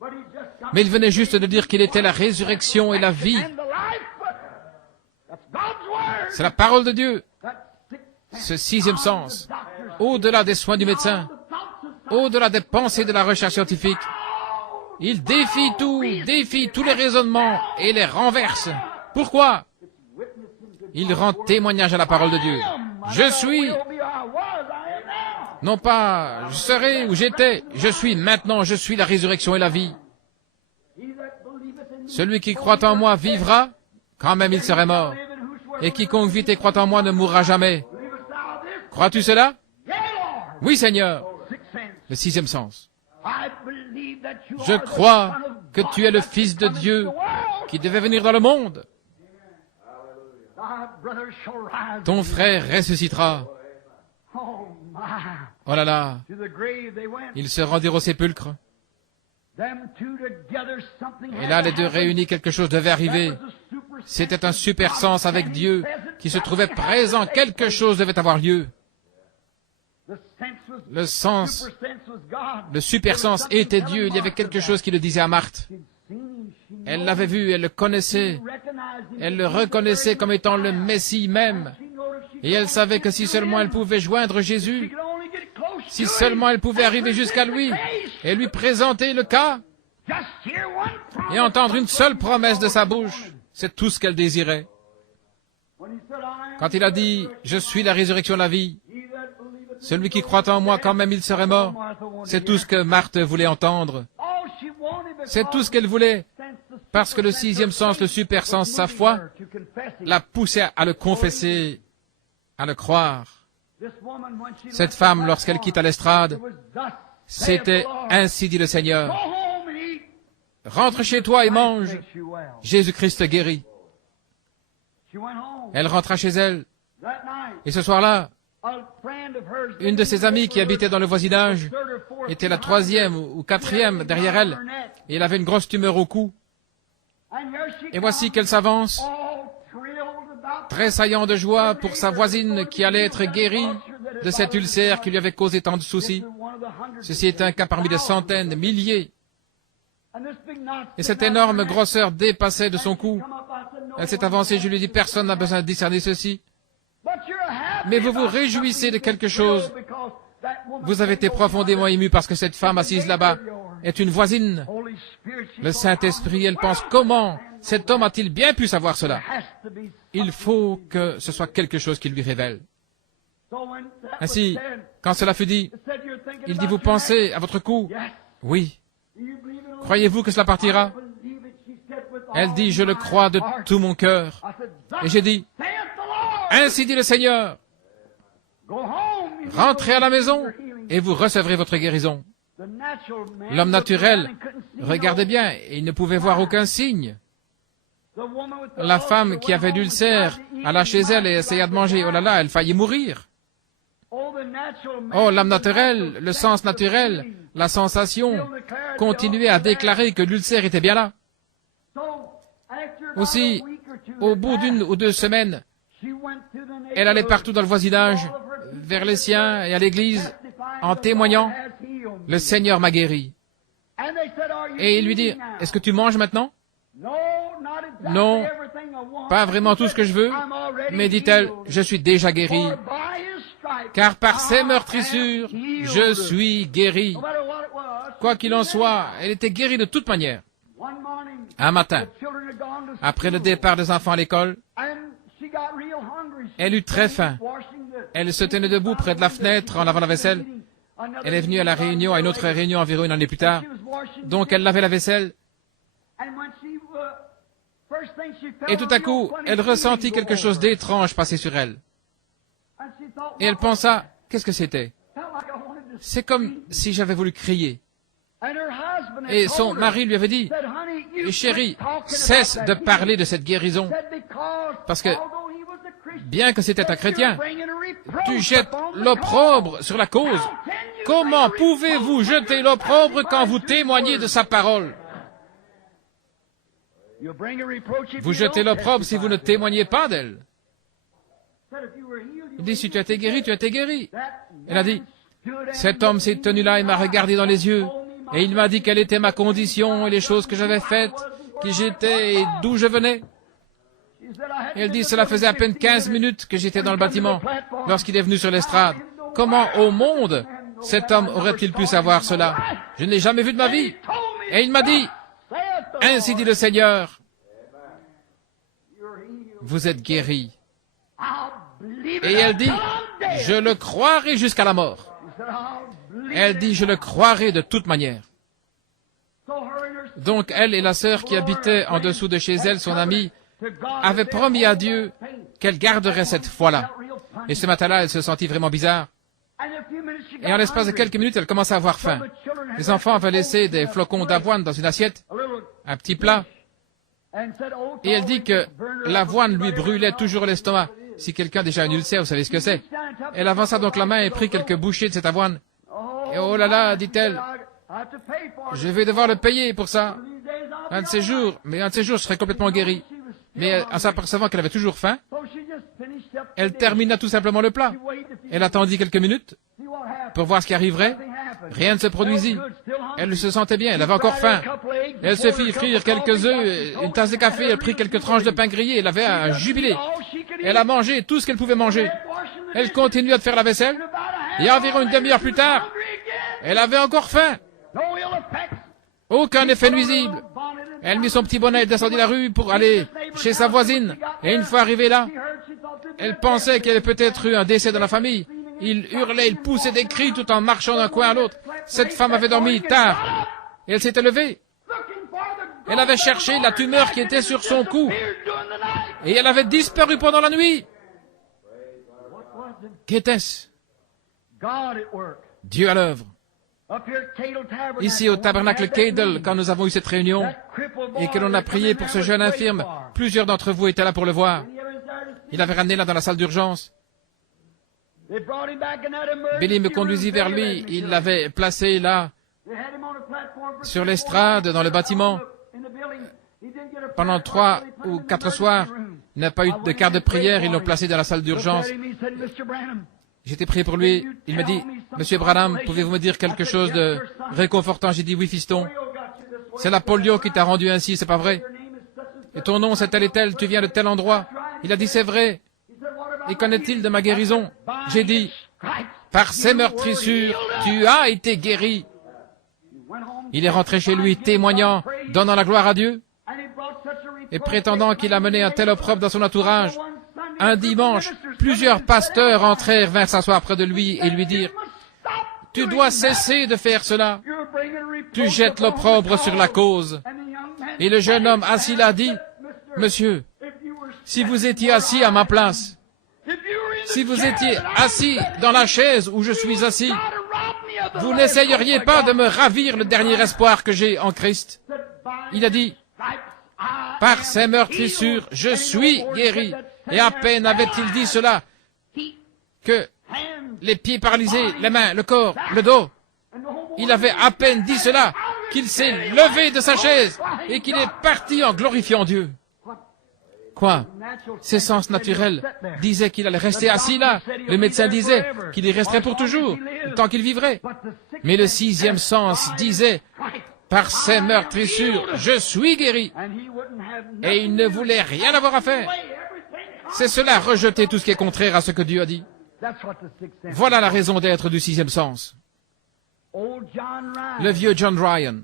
Mais il venait juste de dire qu'il était la résurrection et la vie. C'est la parole de Dieu. Ce sixième sens, au-delà des soins du médecin, au-delà des pensées de la recherche scientifique, il défie tout, défie tous les raisonnements et les renverse. Pourquoi? Il rend témoignage à la parole de Dieu. Je suis, non pas je serai où j'étais, je suis maintenant, je suis la résurrection et la vie. Celui qui croit en moi vivra, quand même il serait mort. Et quiconque vit et croit en moi ne mourra jamais. Crois-tu cela? Oui, Seigneur. Le sixième sens. Je crois que tu es le Fils de Dieu qui devait venir dans le monde. Ton frère ressuscitera. Oh là là. Ils se rendirent au sépulcre. Et là, les deux réunis, quelque chose devait arriver. C'était un super sens avec Dieu qui se trouvait présent. Quelque chose devait avoir lieu. Le sens, le super sens était Dieu. Il y avait quelque chose qui le disait à Marthe. Elle l'avait vu, elle le connaissait. Elle le reconnaissait comme étant le Messie même. Et elle savait que si seulement elle pouvait joindre Jésus, si seulement elle pouvait arriver jusqu'à lui et lui présenter le cas et entendre une seule promesse de sa bouche, c'est tout ce qu'elle désirait. Quand il a dit « Je suis la résurrection de la vie », celui qui croit en moi, quand même il serait mort, c'est tout ce que Marthe voulait entendre. C'est tout ce qu'elle voulait, parce que le sixième sens, le super sens, sa foi, l'a poussé à le confesser, à le croire. Cette femme, lorsqu'elle quitta l'estrade, c'était ainsi dit le Seigneur. Rentre chez toi et mange. Jésus-Christ te guérit. Elle rentra chez elle. Et ce soir-là, une de ses amies qui habitait dans le voisinage était la troisième ou quatrième derrière elle. Et elle avait une grosse tumeur au cou. Et voici qu'elle s'avance, tressaillant de joie pour sa voisine qui allait être guérie de cet ulcère qui lui avait causé tant de soucis. Ceci est un cas parmi des centaines, des milliers. Et cette énorme grosseur dépassait de son cou. Elle s'est avancée, je lui ai dit, personne n'a besoin de discerner ceci. Mais vous vous réjouissez de quelque chose. Vous avez été profondément ému parce que cette femme assise là-bas est une voisine. Le Saint-Esprit, elle pense, comment cet homme a-t-il bien pu savoir cela? Il faut que ce soit quelque chose qui lui révèle. Ainsi, quand cela fut dit, Il dit, vous pensez à votre cou? Oui. Croyez-vous que cela partira? Elle dit, je le crois de tout mon cœur. Et j'ai dit, ainsi dit le Seigneur, rentrez à la maison et vous recevrez votre guérison. L'homme naturel, regardez bien, il ne pouvait voir aucun signe. La femme qui avait l'ulcère alla chez elle et essaya de manger. Oh là là, elle faillit mourir. Oh, l'âme naturelle, le sens naturel, la sensation, continuait à déclarer que l'ulcère était bien là. Aussi, au bout d'une ou 2 semaines, elle allait partout dans le voisinage, vers les siens et à l'église, en témoignant, « Le Seigneur m'a guéri. » Et il lui dit, « Est-ce que tu manges maintenant? » Non, pas vraiment tout ce que je veux, mais dit-elle, « Je suis déjà guérie, car par ses meurtrissures, je suis guérie. » Quoi qu'il en soit, elle était guérie de toute manière. Un matin, après le départ des enfants à l'école, elle eut très faim. Elle se tenait debout près de la fenêtre en lavant la vaisselle. Elle est venue à la réunion, à une autre réunion environ 1 année plus tard. Donc elle lavait la vaisselle. Et tout à coup, elle ressentit quelque chose d'étrange passer sur elle. Et elle pensa, qu'est-ce que c'était? C'est comme si j'avais voulu crier. Et son mari lui avait dit, « Chérie, cesse de parler de cette guérison, parce que, bien que c'était un chrétien, tu jettes l'opprobre sur la cause. Comment pouvez-vous jeter l'opprobre quand vous témoignez de sa parole? Vous jetez l'opprobre si vous ne témoignez pas d'elle. » Il dit, « Si tu as été guéri, tu as été guéri. » Elle a dit, « Cet homme s'est tenu là et m'a regardé dans les yeux. Et il m'a dit quelle était ma condition et les choses que j'avais faites, qui j'étais et d'où je venais. » Et elle dit, cela faisait à peine 15 minutes que j'étais dans le bâtiment lorsqu'il est venu sur l'estrade. Comment au monde cet homme aurait-il pu savoir cela? Je ne l'ai jamais vu de ma vie. Et il m'a dit, ainsi dit le Seigneur, vous êtes guéri. Et elle dit, je le croirai jusqu'à la mort. Elle dit, je le croirai de toute manière. Donc elle et la sœur qui habitait en dessous de chez elle, son amie, avaient promis à Dieu qu'elle garderait cette foi-là. Et ce matin-là, elle se sentit vraiment bizarre. Et en l'espace de quelques minutes, elle commença à avoir faim. Les enfants avaient laissé des flocons d'avoine dans une assiette, un petit plat. Et elle dit que l'avoine lui brûlait toujours l'estomac. Si quelqu'un a déjà un ulcère, vous savez ce que c'est. Elle avança donc la main et prit quelques bouchées de cette avoine. Et oh là là, dit-elle, je vais devoir le payer pour ça. Un de ces jours, je serai complètement guéri. Mais en s'apercevant qu'elle avait toujours faim, elle termina tout simplement le plat. Elle attendit quelques minutes pour voir ce qui arriverait. Rien ne se produisit. Elle se sentait bien, elle avait encore faim. Elle se fit frire quelques œufs, une tasse de café, elle prit quelques tranches de pain grillé, elle avait un jubilé. Elle a mangé tout ce qu'elle pouvait manger. Elle continua de faire la vaisselle, et environ une demi-heure plus tard, elle avait encore faim. Aucun effet nuisible. Elle mit son petit bonnet et descendit la rue pour aller chez sa voisine. Et une fois arrivée là, elle pensait qu'il y avait peut-être eu un décès dans la famille. Il hurlait, il poussait des cris tout en marchant d'un coin à l'autre. Cette femme avait dormi tard. Et elle s'était levée. Elle avait cherché la tumeur qui était sur son cou. Et elle avait disparu pendant la nuit. Qu'était-ce? Dieu à l'œuvre. Ici au tabernacle Cadle, quand nous avons eu cette réunion et que l'on a prié pour ce jeune infirme, plusieurs d'entre vous étaient là pour le voir. Il avait ramené là dans la salle d'urgence. Billy me conduisit vers lui, il l'avait placé là, sur l'estrade, dans le bâtiment. Pendant 3 ou 4 soirs, il n'a pas eu de quart de prière, ils l'ont placé dans la salle d'urgence. J'étais prié pour lui. Il m'a dit, « Monsieur Branham, pouvez-vous me dire quelque chose de réconfortant ?» J'ai dit, « Oui, fiston. C'est la polio qui t'a rendu ainsi, c'est pas vrai? Et ton nom, c'est tel et tel, tu viens de tel endroit. » Il a dit, « C'est vrai. Et qu'en est-il de ma guérison? » J'ai dit, « Par ces meurtrissures, tu as été guéri. » Il est rentré chez lui, témoignant, donnant la gloire à Dieu, et prétendant qu'il a mené un tel opprobre dans son entourage. Un dimanche, plusieurs pasteurs entrèrent, vinrent s'asseoir près de lui et lui dirent, « Tu dois cesser de faire cela. Tu jettes l'opprobre sur la cause. Et le jeune homme assis là dit, Monsieur, si vous étiez assis à ma place, si vous étiez assis dans la chaise où je suis assis, vous n'essayeriez pas de me ravir le dernier espoir que j'ai en Christ. Il a dit, par ses meurtrissures, je suis guéri. Et à peine avait-il dit cela que les pieds paralysés, les mains, le corps, le dos, il avait à peine dit cela qu'il s'est levé de sa chaise et qu'il est parti en glorifiant Dieu. Quoi? Ses sens naturels disaient qu'il allait rester assis là. Le médecin disait qu'il y resterait pour toujours, tant qu'il vivrait. Mais le sixième sens disait, par ses meurtrissures, je suis guéri. Et il ne voulait rien avoir à faire. C'est cela, rejeter tout ce qui est contraire à ce que Dieu a dit. Voilà la raison d'être du sixième sens. Le vieux John Ryan,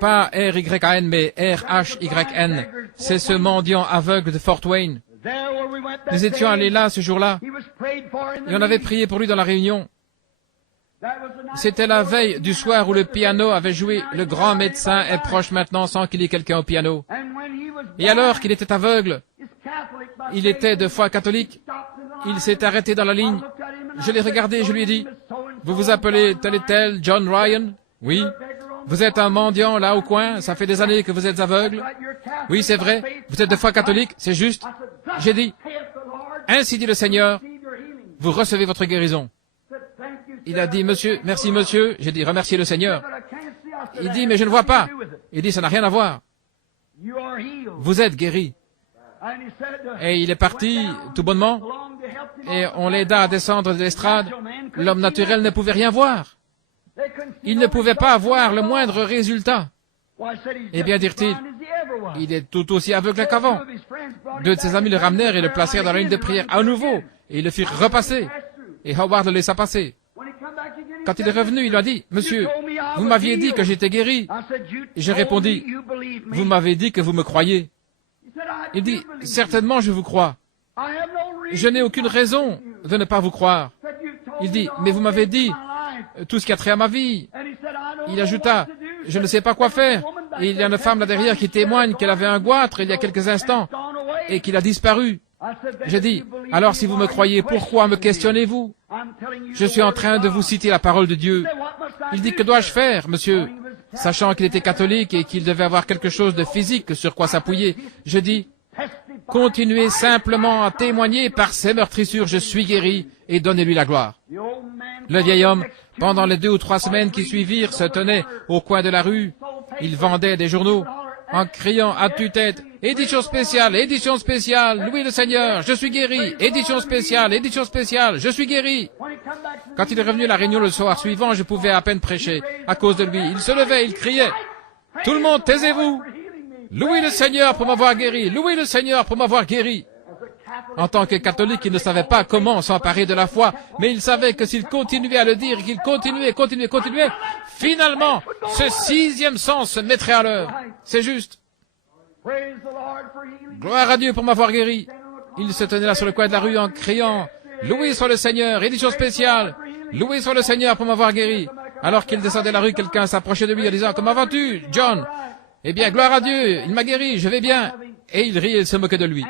pas R-Y-A-N, mais R-H-Y-N, c'est ce mendiant aveugle de Fort Wayne. Nous étions allés là ce jour-là, et on avait prié pour lui dans la réunion. C'était la veille du soir où le piano avait joué « Le grand médecin est proche maintenant sans qu'il y ait quelqu'un au piano ». Et alors qu'il était aveugle, il était de foi catholique, il s'est arrêté dans la ligne. Je l'ai regardé et je lui ai dit, « Vous vous appelez tel et tel John Ryan? »« Oui. »« Vous êtes un mendiant là au coin, ça fait des années que vous êtes aveugle? »« Oui, c'est vrai. Vous êtes de foi catholique, c'est juste. » J'ai dit, « Ainsi dit le Seigneur, vous recevez votre guérison. » Il a dit, « Monsieur, merci monsieur. » J'ai dit, « Remerciez le Seigneur. » Il dit, « Mais je ne vois pas. » Il dit, « Ça n'a rien à voir. Vous êtes guéri. » Et il est parti tout bonnement, et on l'aida à descendre de l'estrade. L'homme naturel ne pouvait rien voir. Il ne pouvait pas voir le moindre résultat. Eh bien, dirent-ils, il est tout aussi aveugle qu'avant. Deux de ses amis le ramenèrent et le placèrent dans la ligne de prière à nouveau, et ils le firent repasser. Et Howard le laissa passer. Quand il est revenu, il lui a dit, « Monsieur, vous m'aviez dit que j'étais guéri. » Et j'ai répondu, « Vous m'avez dit que vous me croyez. » Il dit, « Certainement je vous crois. Je n'ai aucune raison de ne pas vous croire. » Il dit, « Mais vous m'avez dit tout ce qui a trait à ma vie. » Il ajouta, « Je ne sais pas quoi faire. Et il y a une femme là derrière qui témoigne qu'elle avait un goitre il y a quelques instants et qu'il a disparu. » J'ai dit, « Alors si vous me croyez, pourquoi me questionnez-vous? Je suis en train de vous citer la parole de Dieu. » Il dit, « Que dois-je faire, monsieur ?» Sachant qu'il était catholique et qu'il devait avoir quelque chose de physique sur quoi s'appuyer, je dis, « Continuez simplement à témoigner par ses meurtrissures, je suis guéri, et donnez-lui la gloire. » Le vieil homme, pendant les 2 ou 3 semaines qui suivirent, se tenait au coin de la rue. Il vendait des journaux en criant à tue-tête, « Édition spéciale, louez le Seigneur, je suis guéri, édition spéciale, je suis guéri. » Quand il est revenu à la réunion le soir suivant, je pouvais à peine prêcher à cause de lui. Il se levait, il criait, « Tout le monde, taisez-vous! Louez le Seigneur pour m'avoir guéri, louez le Seigneur pour m'avoir guéri. » En tant que catholique, il ne savait pas comment s'emparer de la foi, mais il savait que s'il continuait à le dire, qu'il continuait, finalement, ce 6e sens se mettrait à l'œuvre. C'est juste. Gloire à Dieu pour m'avoir guéri. Il se tenait là sur le coin de la rue en criant, « Loué soit le Seigneur, édition spéciale, loué soit le Seigneur pour m'avoir guéri. » Alors qu'il descendait la rue, quelqu'un s'approchait de lui en disant, « Comment vas-tu, John? » Eh bien, gloire à Dieu, il m'a guéri, je vais bien. Et il riait, il se moquait de lui.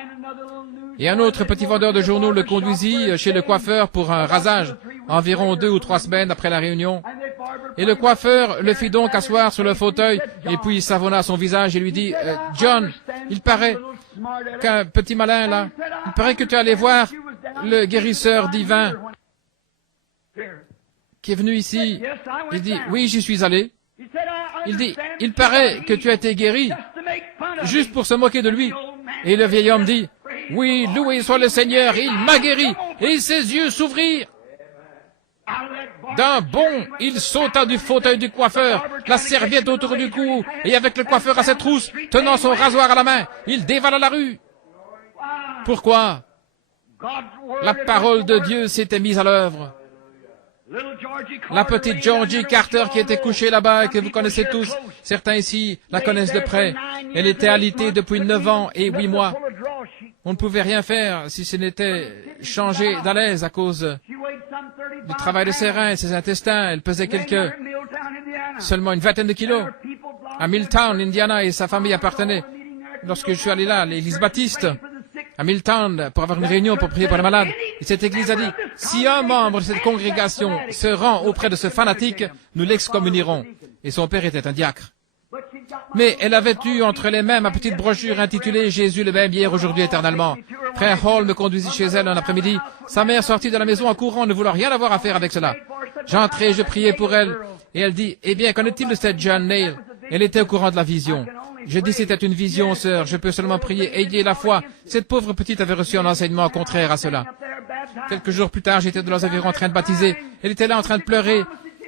Et un autre petit vendeur de journaux le conduisit chez le coiffeur pour un rasage, environ 2 ou 3 semaines après la réunion. Et le coiffeur le fit donc asseoir sur le fauteuil, et puis il savonna son visage et lui dit, « John, il paraît qu'un petit malin là, il paraît que tu es allé voir le guérisseur divin qui est venu ici. » Il dit, « Oui, j'y suis allé. » Il dit, « Il paraît que tu as été guéri, juste pour se moquer de lui. » Et le vieil homme dit, « Oui, loué soit le Seigneur, il m'a guéri. » Et ses yeux s'ouvrirent. D'un bond, il sauta du fauteuil du coiffeur, la serviette autour du cou, et avec le coiffeur à ses trousses, tenant son rasoir à la main, il dévala la rue. Pourquoi? La parole de Dieu s'était mise à l'œuvre. La petite Georgie Carter qui était couchée là-bas et que vous connaissez tous, certains ici la connaissent de près. Elle était alitée depuis 9 ans et 8 mois. On ne pouvait rien faire si ce n'était changer d'à l'aise à cause du travail de ses reins et ses intestins. Elle pesait seulement une vingtaine de kilos. À Milltown, Indiana, et sa famille appartenait. Lorsque je suis allé là, l'église baptiste, à Milltown, pour avoir une réunion pour prier pour les malades, et cette église a dit, si un membre de cette congrégation se rend auprès de ce fanatique, nous l'excommunierons. Et son père était un diacre. Mais elle avait eu entre les mains ma petite brochure intitulée « Jésus le même hier, aujourd'hui, éternellement ». Frère Hall me conduisit chez elle un après-midi. Sa mère sortit de la maison en courant, ne voulant rien avoir à faire avec cela. J'entrai, je priais pour elle, et elle dit, « Eh bien, qu'en est-il de cette John Nail ?» Elle était au courant de la vision. Je dis, c'était une vision, sœur, je peux seulement prier, ayez la foi. Cette pauvre petite avait reçu un enseignement contraire à cela. Quelques jours plus tard, j'étais dans les environs en train de baptiser. Elle était là en train de pleurer.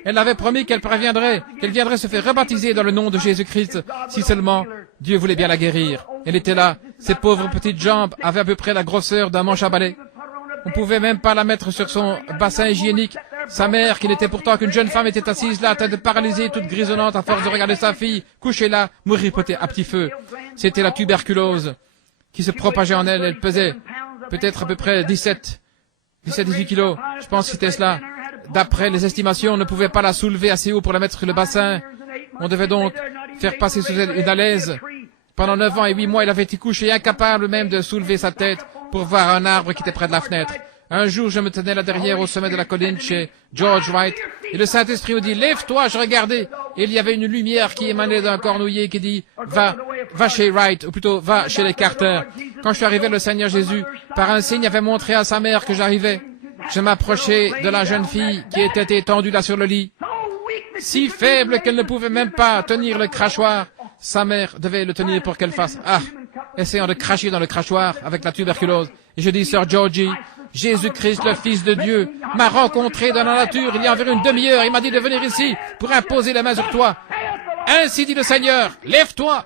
Elle avait promis qu'elle viendrait se faire rebaptiser dans le nom de Jésus-Christ, si seulement Dieu voulait bien la guérir. Elle était là. Ses pauvres petites jambes avaient à peu près la grosseur d'un manche à balai. On pouvait même pas la mettre sur son bassin hygiénique. Sa mère, qui n'était pourtant qu'une jeune femme, était assise là, tête paralysée, toute grisonnante, à force de regarder sa fille, couchée là, mourir à petit feu. C'était la tuberculose qui se propageait en elle. Elle pesait peut-être à peu près 17-18 kilos. Je pense que c'était cela. D'après les estimations, on ne pouvait pas la soulever assez haut pour la mettre sur le bassin. On devait donc faire passer sous elle une alaise. Pendant 9 ans et 8 mois, elle avait été couchée, incapable même de soulever sa tête pour voir un arbre qui était près de la fenêtre. Un jour, je me tenais là derrière au sommet de la colline chez George Wright, et le Saint-Esprit me dit, lève-toi, je regardais. Et il y avait une lumière qui émanait d'un cornouiller qui dit, va chez Wright, ou plutôt, va chez les Carter. Quand je suis arrivé, le Seigneur Jésus, par un signe, avait montré à sa mère que j'arrivais. Je m'approchai de la jeune fille qui était étendue là sur le lit. Si faible qu'elle ne pouvait même pas tenir le crachoir, sa mère devait le tenir pour qu'elle fasse, essayant de cracher dans le crachoir avec la tuberculose. Et je dis, Sœur Georgie, Jésus-Christ, le Fils de Dieu, m'a rencontré dans la nature il y a environ une demi-heure. Il m'a dit de venir ici pour imposer la main sur toi. Ainsi dit le Seigneur, lève-toi.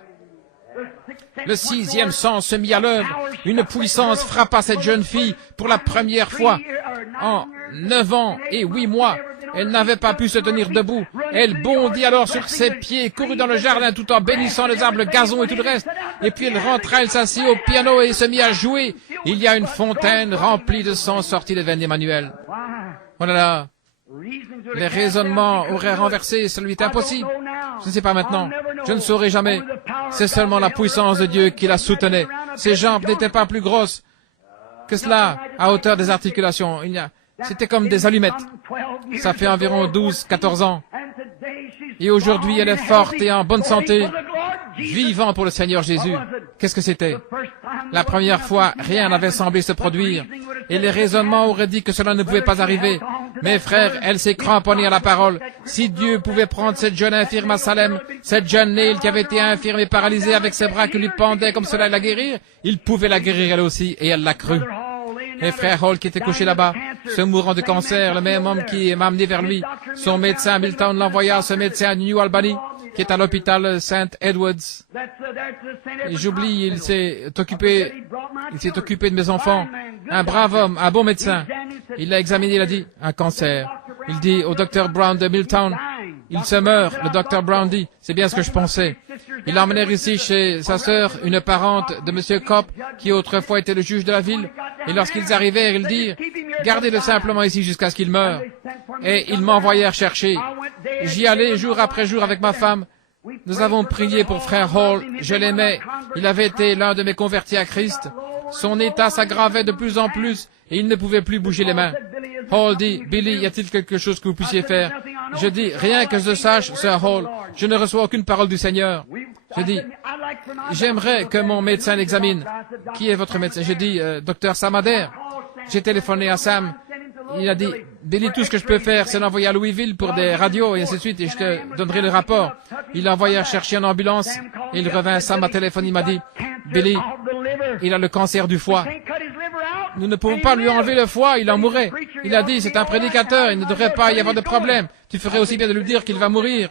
Le 6e sens se mit à l'œuvre. Une puissance frappa cette jeune fille pour la première fois. En 9 ans et 8 mois, elle n'avait pas pu se tenir debout. Elle bondit alors sur ses pieds, courut dans le jardin tout en bénissant les arbres, le gazon et tout le reste. Et puis elle rentra, elle s'assit au piano et se mit à jouer. Il y a une fontaine remplie de sang sortie des veines d'Emmanuel. Oh là là, les raisonnements auraient renversé, ça lui est impossible. Je ne sais pas maintenant, je ne saurai jamais. C'est seulement la puissance de Dieu qui la soutenait. Ses jambes n'étaient pas plus grosses que cela, à hauteur des articulations. C'était comme des allumettes. Ça fait environ 12-14 ans. Et aujourd'hui, elle est forte et en bonne santé, vivant pour le Seigneur Jésus. Qu'est-ce que c'était? La première fois, rien n'avait semblé se produire, et les raisonnements auraient dit que cela ne pouvait pas arriver. Mes frères, elle s'est cramponnée à la parole. Si Dieu pouvait prendre cette jeune infirme à Salem, cette jeune Neil qui avait été infirme et paralysée avec ses bras qui lui pendaient comme cela et la guérir, il pouvait la guérir elle aussi, et elle l'a cru. Mes frères Hall qui était couché là-bas, se mourant de cancer, le même homme qui m'a amené vers lui, son médecin Milton l'envoya à ce médecin à New Albany, qui est à l'hôpital St. Edwards. Et j'oublie, il s'est occupé de mes enfants. Un brave homme, un bon médecin. Il l'a examiné, il a dit, un cancer. Il dit au docteur Brown de Milltown, il se meurt. Le docteur Brown dit, c'est bien ce que je pensais. Il l'a emmené ici chez sa sœur, une parente de Monsieur Kopp, qui autrefois était le juge de la ville. Et lorsqu'ils arrivèrent, ils dirent, gardez-le simplement ici jusqu'à ce qu'il meure. Et ils m'envoyèrent chercher. J'y allais jour après jour avec ma femme. Nous avons prié pour frère Hall. Je l'aimais. Il avait été l'un de mes convertis à Christ. Son état s'aggravait de plus en plus et il ne pouvait plus bouger les mains. Hall dit, Billy, y a-t-il quelque chose que vous puissiez faire? Je dis, rien que je sache, Sir Hall, je ne reçois aucune parole du Seigneur. Je dis, j'aimerais que mon médecin l'examine. Qui est votre médecin? Je dis, docteur Sam Adair. J'ai téléphoné à Sam. Il a dit, Billy, tout ce que je peux faire, c'est l'envoyer à Louisville pour des radios et ainsi de suite, et je te donnerai le rapport. Il l'a envoyé chercher en ambulance, et il revint, Sam m'a téléphoné, il m'a dit, Billy, il a le cancer du foie. Nous ne pouvons pas lui enlever le foie, il en mourrait. Il a dit, c'est un prédicateur, il ne devrait pas y avoir de problème. Tu ferais aussi bien de lui dire qu'il va mourir.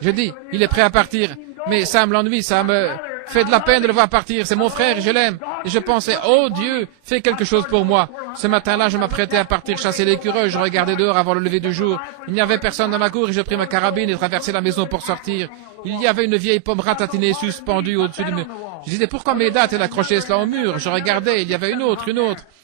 Je dis, il est prêt à partir. Mais Sam l'ennuie, ça me fait de la peine de le voir partir. C'est mon frère, je l'aime. Et je pensais, oh Dieu, fais quelque chose pour moi. Ce matin-là, je m'apprêtais à partir chasser l'écureuil. Je regardais dehors avant le lever du jour. Il n'y avait personne dans la cour et je pris ma carabine et traversai la maison pour sortir. Il y avait une vieille pomme ratatinée suspendue au-dessus du mur. Je disais, pourquoi Méda a-t-elle accroché cela au mur? Je regardais, il y avait une autre.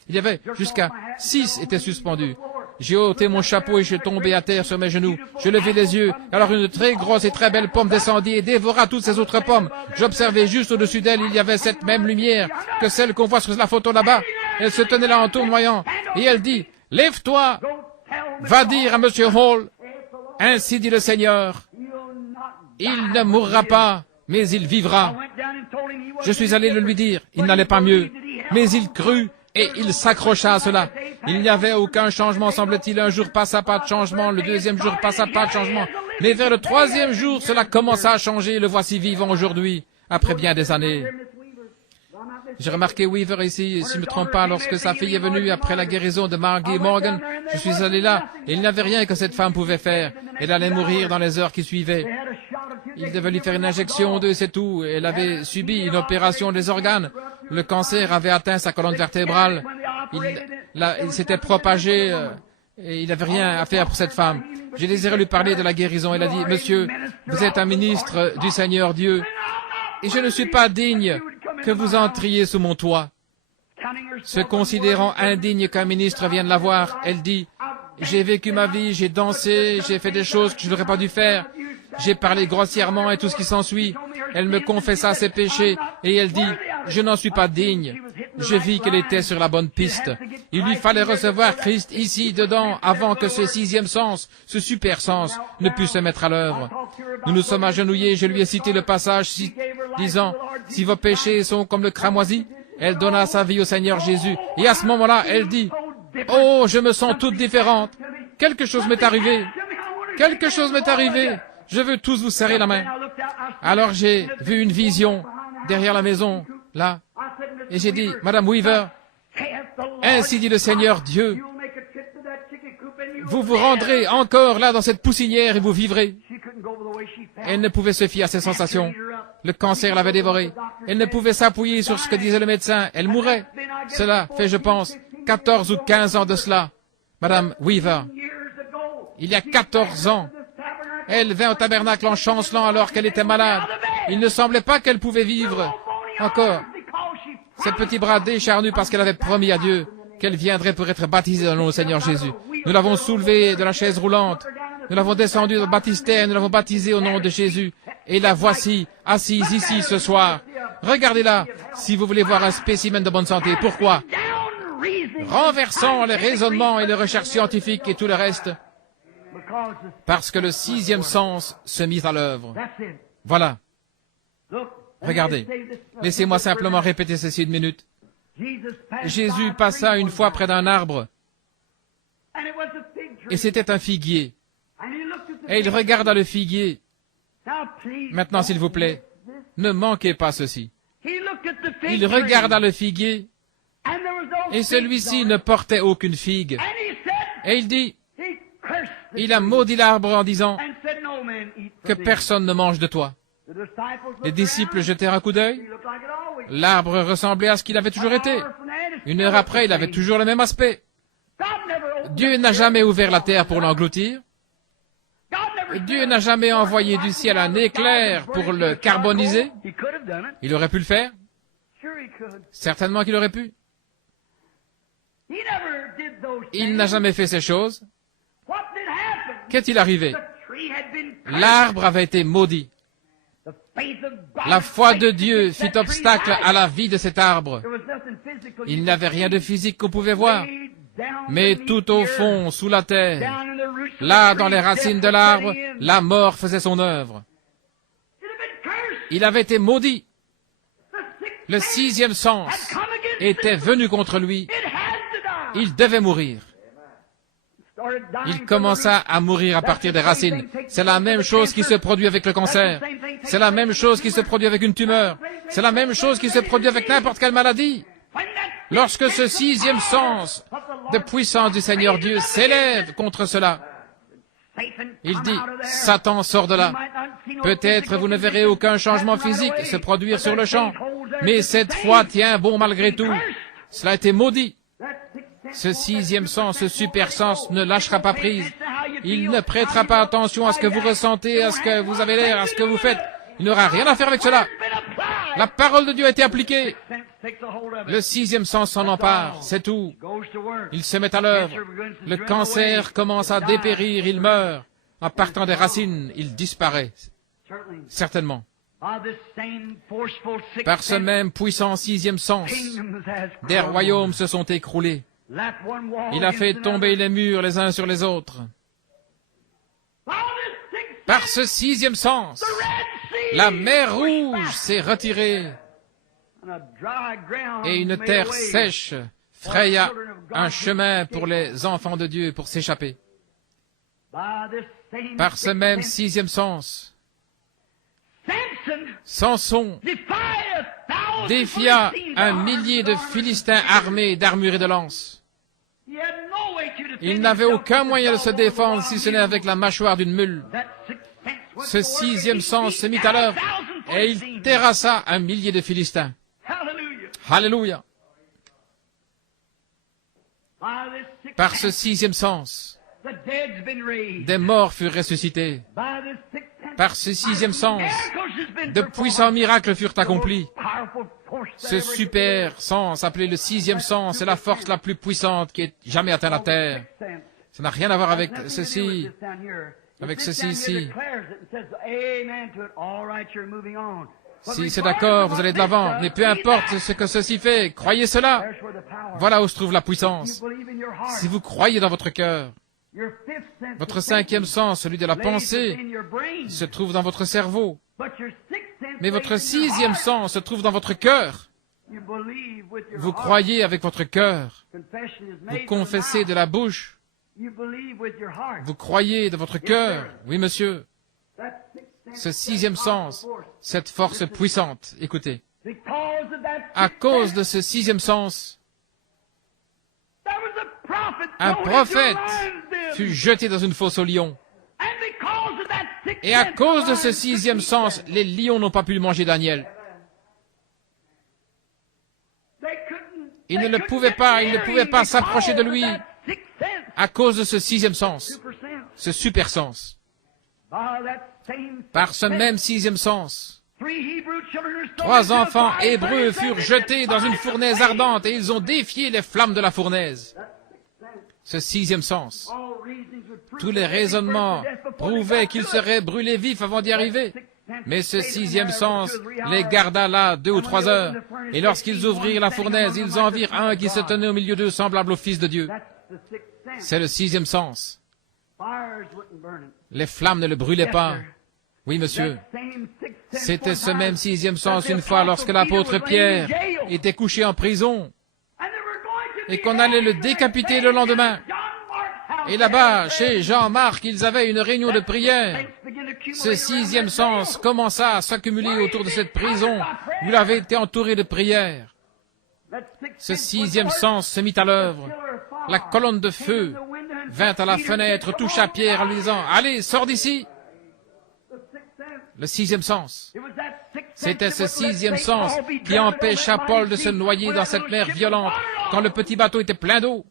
Il y avait jusqu'à 6 étaient suspendus. J'ai ôté mon chapeau et je suis tombé à terre sur mes genoux. Je levai les yeux. Alors une très grosse et très belle pomme descendit et dévora toutes ces autres pommes. J'observais juste au-dessus d'elle, il y avait cette même lumière que celle qu'on voit sur la photo là-bas. Elle se tenait là en tournoyant. Et elle dit, lève-toi, va dire à Monsieur Hall, ainsi dit le Seigneur, il ne mourra pas, mais il vivra. Je suis allé le lui dire, il n'allait pas mieux, mais il crut et il s'accrocha à cela. Il n'y avait aucun changement, semble-t-il. Un jour passa, pas de changement. Le deuxième jour passa, pas de changement. Mais vers le troisième jour, cela commença à changer. Le voici vivant aujourd'hui, après bien des années. J'ai remarqué Weaver ici, si je ne me trompe pas, lorsque sa fille est venue après la guérison de Margie Morgan. Je suis allé là, et il n'y avait rien que cette femme pouvait faire. Elle allait mourir dans les heures qui suivaient. Il devait lui faire une injection d'eux, c'est tout. Elle avait subi une opération des organes. Le cancer avait atteint sa colonne vertébrale. Il s'était propagé et il n'avait rien à faire pour cette femme. J'ai désiré lui parler de la guérison. Elle a dit, monsieur, vous êtes un ministre du Seigneur Dieu et je ne suis pas digne que vous entriez sous mon toit. Se considérant indigne qu'un ministre vienne la voir, elle dit, j'ai vécu ma vie, j'ai dansé, j'ai fait des choses que je n'aurais pas dû faire. J'ai parlé grossièrement et tout ce qui s'ensuit. Elle me confessa ses péchés et elle dit, je n'en suis pas digne. Je vis qu'elle était sur la bonne piste. Il lui fallait recevoir Christ ici, dedans, avant que ce sixième sens, ce super sens, ne puisse se mettre à l'œuvre. Nous nous sommes agenouillés, je lui ai cité le passage disant, si vos péchés sont comme le cramoisi, elle donna sa vie au Seigneur Jésus. Et à ce moment-là, elle dit, oh, je me sens toute différente. Quelque chose m'est arrivé. Quelque chose m'est arrivé. Je veux tous vous serrer la main. Alors j'ai vu une vision derrière la maison, là, et j'ai dit, Madame Weaver, ainsi dit le Seigneur Dieu, vous vous rendrez encore là dans cette poussinière et vous vivrez. Elle ne pouvait se fier à ses sensations. Le cancer l'avait dévorée. Elle ne pouvait s'appuyer sur ce que disait le médecin. Elle mourait. Cela fait, je pense, 14 ou 15 ans de cela. Madame Weaver, il y a 14 ans, elle vint au tabernacle en chancelant alors qu'elle était malade. Il ne semblait pas qu'elle pouvait vivre encore. Ses petits bras décharnus parce qu'elle avait promis à Dieu qu'elle viendrait pour être baptisée dans le nom du Seigneur Jésus. Nous l'avons soulevée de la chaise roulante. Nous l'avons descendue dans le baptistère. Nous l'avons baptisée au nom de Jésus. Et la voici, assise ici ce soir. Regardez-la, si vous voulez voir un spécimen de bonne santé. Pourquoi? Renversons les raisonnements et les recherches scientifiques et tout le reste. Parce que le sixième sens se mit à l'œuvre. Voilà. Regardez. Laissez-moi simplement répéter ceci une minute. Jésus passa une fois près d'un arbre. Et c'était un figuier. Et il regarda le figuier. Maintenant, s'il vous plaît, ne manquez pas ceci. Il regarda le figuier. Et celui-ci ne portait aucune figue. Et il dit, il a maudit l'arbre en disant que personne ne mange de toi. Les disciples jetèrent un coup d'œil. L'arbre ressemblait à ce qu'il avait toujours été. Une heure après, il avait toujours le même aspect. Dieu n'a jamais ouvert la terre pour l'engloutir. Dieu n'a jamais envoyé du ciel un éclair pour le carboniser. Il aurait pu le faire. Certainement qu'il aurait pu. Il n'a jamais fait ces choses. Qu'est-il arrivé? L'arbre avait été maudit. La foi de Dieu fit obstacle à la vie de cet arbre. Il n'y avait rien de physique qu'on pouvait voir. Mais tout au fond, sous la terre, là dans les racines de l'arbre, la mort faisait son œuvre. Il avait été maudit. Le sixième sens était venu contre lui. Il devait mourir. Il commença à mourir à partir des racines. C'est la même chose qui se produit avec le cancer. C'est la même chose qui se produit avec une tumeur. C'est la même chose qui se produit avec n'importe quelle maladie. Lorsque ce sixième sens de puissance du Seigneur Dieu s'élève contre cela, il dit, Satan sort de là. Peut-être vous ne verrez aucun changement physique se produire sur le champ, mais cette foi tient bon malgré tout. Cela a été maudit. Ce sixième sens, ce super sens ne lâchera pas prise. Il ne prêtera pas attention à ce que vous ressentez, à ce que vous avez l'air, à ce que vous faites. Il n'aura rien à faire avec cela. La parole de Dieu a été appliquée. Le sixième sens s'en empare, c'est tout. Il se met à l'œuvre. Le cancer commence à dépérir, il meurt. En partant des racines, il disparaît. Certainement. Par ce même puissant sixième sens, des royaumes se sont écroulés. Il a fait tomber les murs les uns sur les autres. Par ce sixième sens, la mer Rouge s'est retirée et une terre sèche fraya un chemin pour les enfants de Dieu pour s'échapper. Par ce même sixième sens, Samson défia 1 000 de Philistins armés d'armures et de lances. Il n'avait aucun moyen de se défendre si ce n'est avec la mâchoire d'une mule. Ce sixième sens se mit à l'œuvre et il terrassa 1 000 de Philistins. Alléluia. Par ce sixième sens, des morts furent ressuscités. Par ce sixième sens, de puissants miracles furent accomplis. Ce super sens, appelé le sixième sens, est la force la plus puissante qui ait jamais atteint la terre. Ça n'a rien à voir avec ceci. Avec ceci ici. Si c'est d'accord, vous allez de l'avant, mais peu importe ce que ceci fait, croyez cela. Voilà où se trouve la puissance. Si vous croyez dans votre cœur, votre cinquième sens, celui de la pensée, se trouve dans votre cerveau. Mais votre sixième sens se trouve dans votre cœur. Vous croyez avec votre cœur. Vous confessez de la bouche. Vous croyez de votre cœur. Oui, monsieur. Ce sixième sens, cette force puissante, écoutez. À cause de ce sixième sens, un prophète fut jeté dans une fosse aux lions. Et à cause de ce sixième sens, les lions n'ont pas pu manger Daniel. Ils ne pouvaient pas s'approcher de lui à cause de ce sixième sens, ce super sens. Par ce même sixième sens, 3 enfants hébreux furent jetés dans une fournaise ardente et ils ont défié les flammes de la fournaise. Ce sixième sens. Tous les raisonnements prouvaient qu'ils seraient brûlés vifs avant d'y arriver. Mais ce sixième sens les garda là 2 ou 3 heures. Et lorsqu'ils ouvrirent la fournaise, ils en virent un qui se tenait au milieu d'eux, semblable au Fils de Dieu. C'est le sixième sens. Les flammes ne le brûlaient pas. Oui, monsieur. C'était ce même sixième sens une fois lorsque l'apôtre Pierre était couché en prison et qu'on allait le décapiter le lendemain. Et là-bas, chez Jean-Marc, ils avaient une réunion de prière. Ce sixième sens commença à s'accumuler autour de cette prison où il avait été entouré de prières. Ce sixième sens se mit à l'œuvre. La colonne de feu vint à la fenêtre, toucha Pierre en lui disant « Allez, sors d'ici !» Le sixième sens. C'était ce sixième sens qui empêcha Paul de se noyer dans cette mer violente quand le petit bateau était plein d'eau.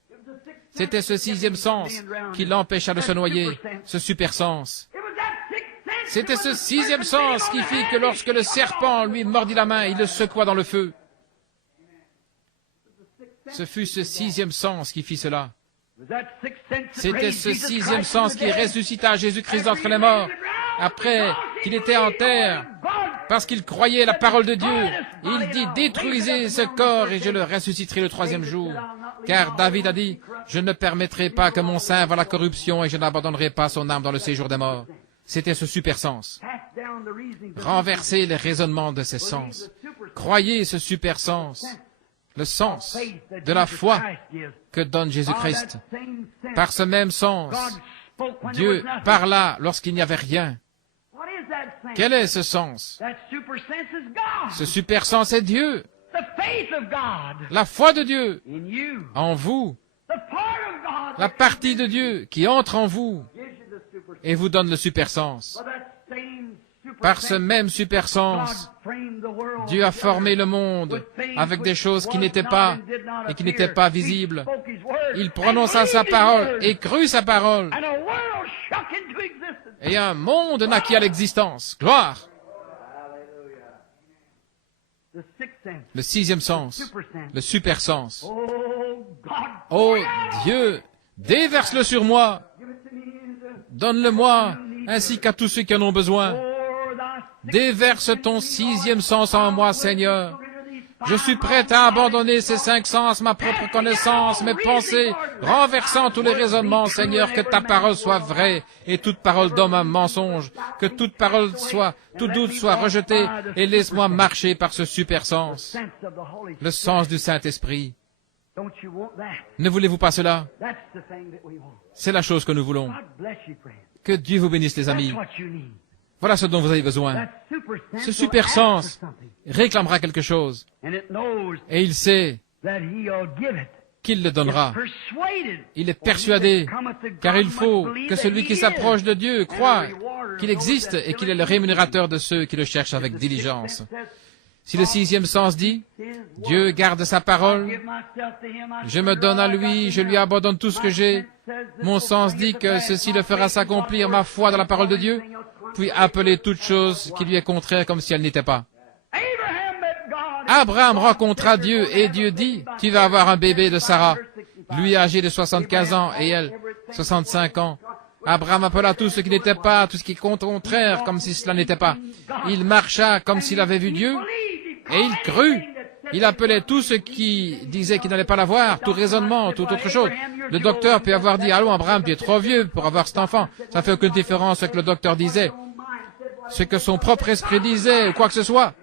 C'était ce sixième sens qui l'empêcha de se noyer, ce super sens. C'était ce sixième sens qui fit que lorsque le serpent lui mordit la main, il le secoua dans le feu. Ce fut ce sixième sens qui fit cela. C'était ce sixième sens qui ressuscita Jésus-Christ d'entre les morts, après qu'il était en terre, parce qu'il croyait la parole de Dieu. Il dit, détruisez ce corps et je le ressusciterai le 3e jour. Car David a dit, je ne permettrai pas que mon sein va à la corruption et je n'abandonnerai pas son âme dans le séjour des morts. C'était ce super sens. Renversez les raisonnements de ces sens. Croyez ce super sens. Le sens de la foi que donne Jésus-Christ. Par ce même sens, Dieu parla lorsqu'il n'y avait rien. Quel est ce sens? Ce super sens est Dieu. La foi de Dieu en vous. La partie de Dieu qui entre en vous et vous donne le super sens. Par ce même super sens, Dieu a formé le monde avec des choses qui n'étaient pas et qui n'étaient pas visibles. Il prononça sa parole et crut sa parole. Et un monde naquit à l'existence. Gloire! le sixième sens, le super sens. Oh Dieu, déverse-le sur moi, donne-le-moi, ainsi qu'à tous ceux qui en ont besoin. Déverse ton sixième sens en moi, Seigneur. Je suis prêt à abandonner ces cinq sens, ma propre connaissance, mes pensées, renversant tous les raisonnements, Seigneur, que ta parole soit vraie et toute parole d'homme un mensonge, que toute parole soit, tout doute soit rejeté et laisse-moi marcher par ce super sens, le sens du Saint-Esprit. Ne voulez-vous pas cela? C'est la chose que nous voulons. Que Dieu vous bénisse, les amis. Voilà ce dont vous avez besoin. Ce super sens réclamera quelque chose. Et il sait qu'il le donnera. Il est persuadé, car il faut que celui qui s'approche de Dieu croie qu'il existe et qu'il est le rémunérateur de ceux qui le cherchent avec diligence. Si le sixième sens dit, Dieu garde sa parole, je me donne à lui, je lui abandonne tout ce que j'ai, mon sens dit que ceci le fera s'accomplir ma foi dans la parole de Dieu, puis appeler toute chose qui lui est contraire comme si elle n'était pas. Abraham rencontra Dieu et Dieu dit, tu vas avoir un bébé de Sarah, lui âgé de 75 ans et elle 65 ans. Abraham appela tout ce qui n'était pas, tout ce qui est contraire comme si cela n'était pas. Il marcha comme s'il avait vu Dieu et il crut. Il appelait tout ce qui disait qu'il n'allait pas l'avoir, tout raisonnement, toute autre chose. Le docteur peut avoir dit, allons Abraham, tu es trop vieux pour avoir cet enfant. Ça fait aucune différence ce que le docteur disait, ce que son propre esprit disait, ou quoi que ce soit.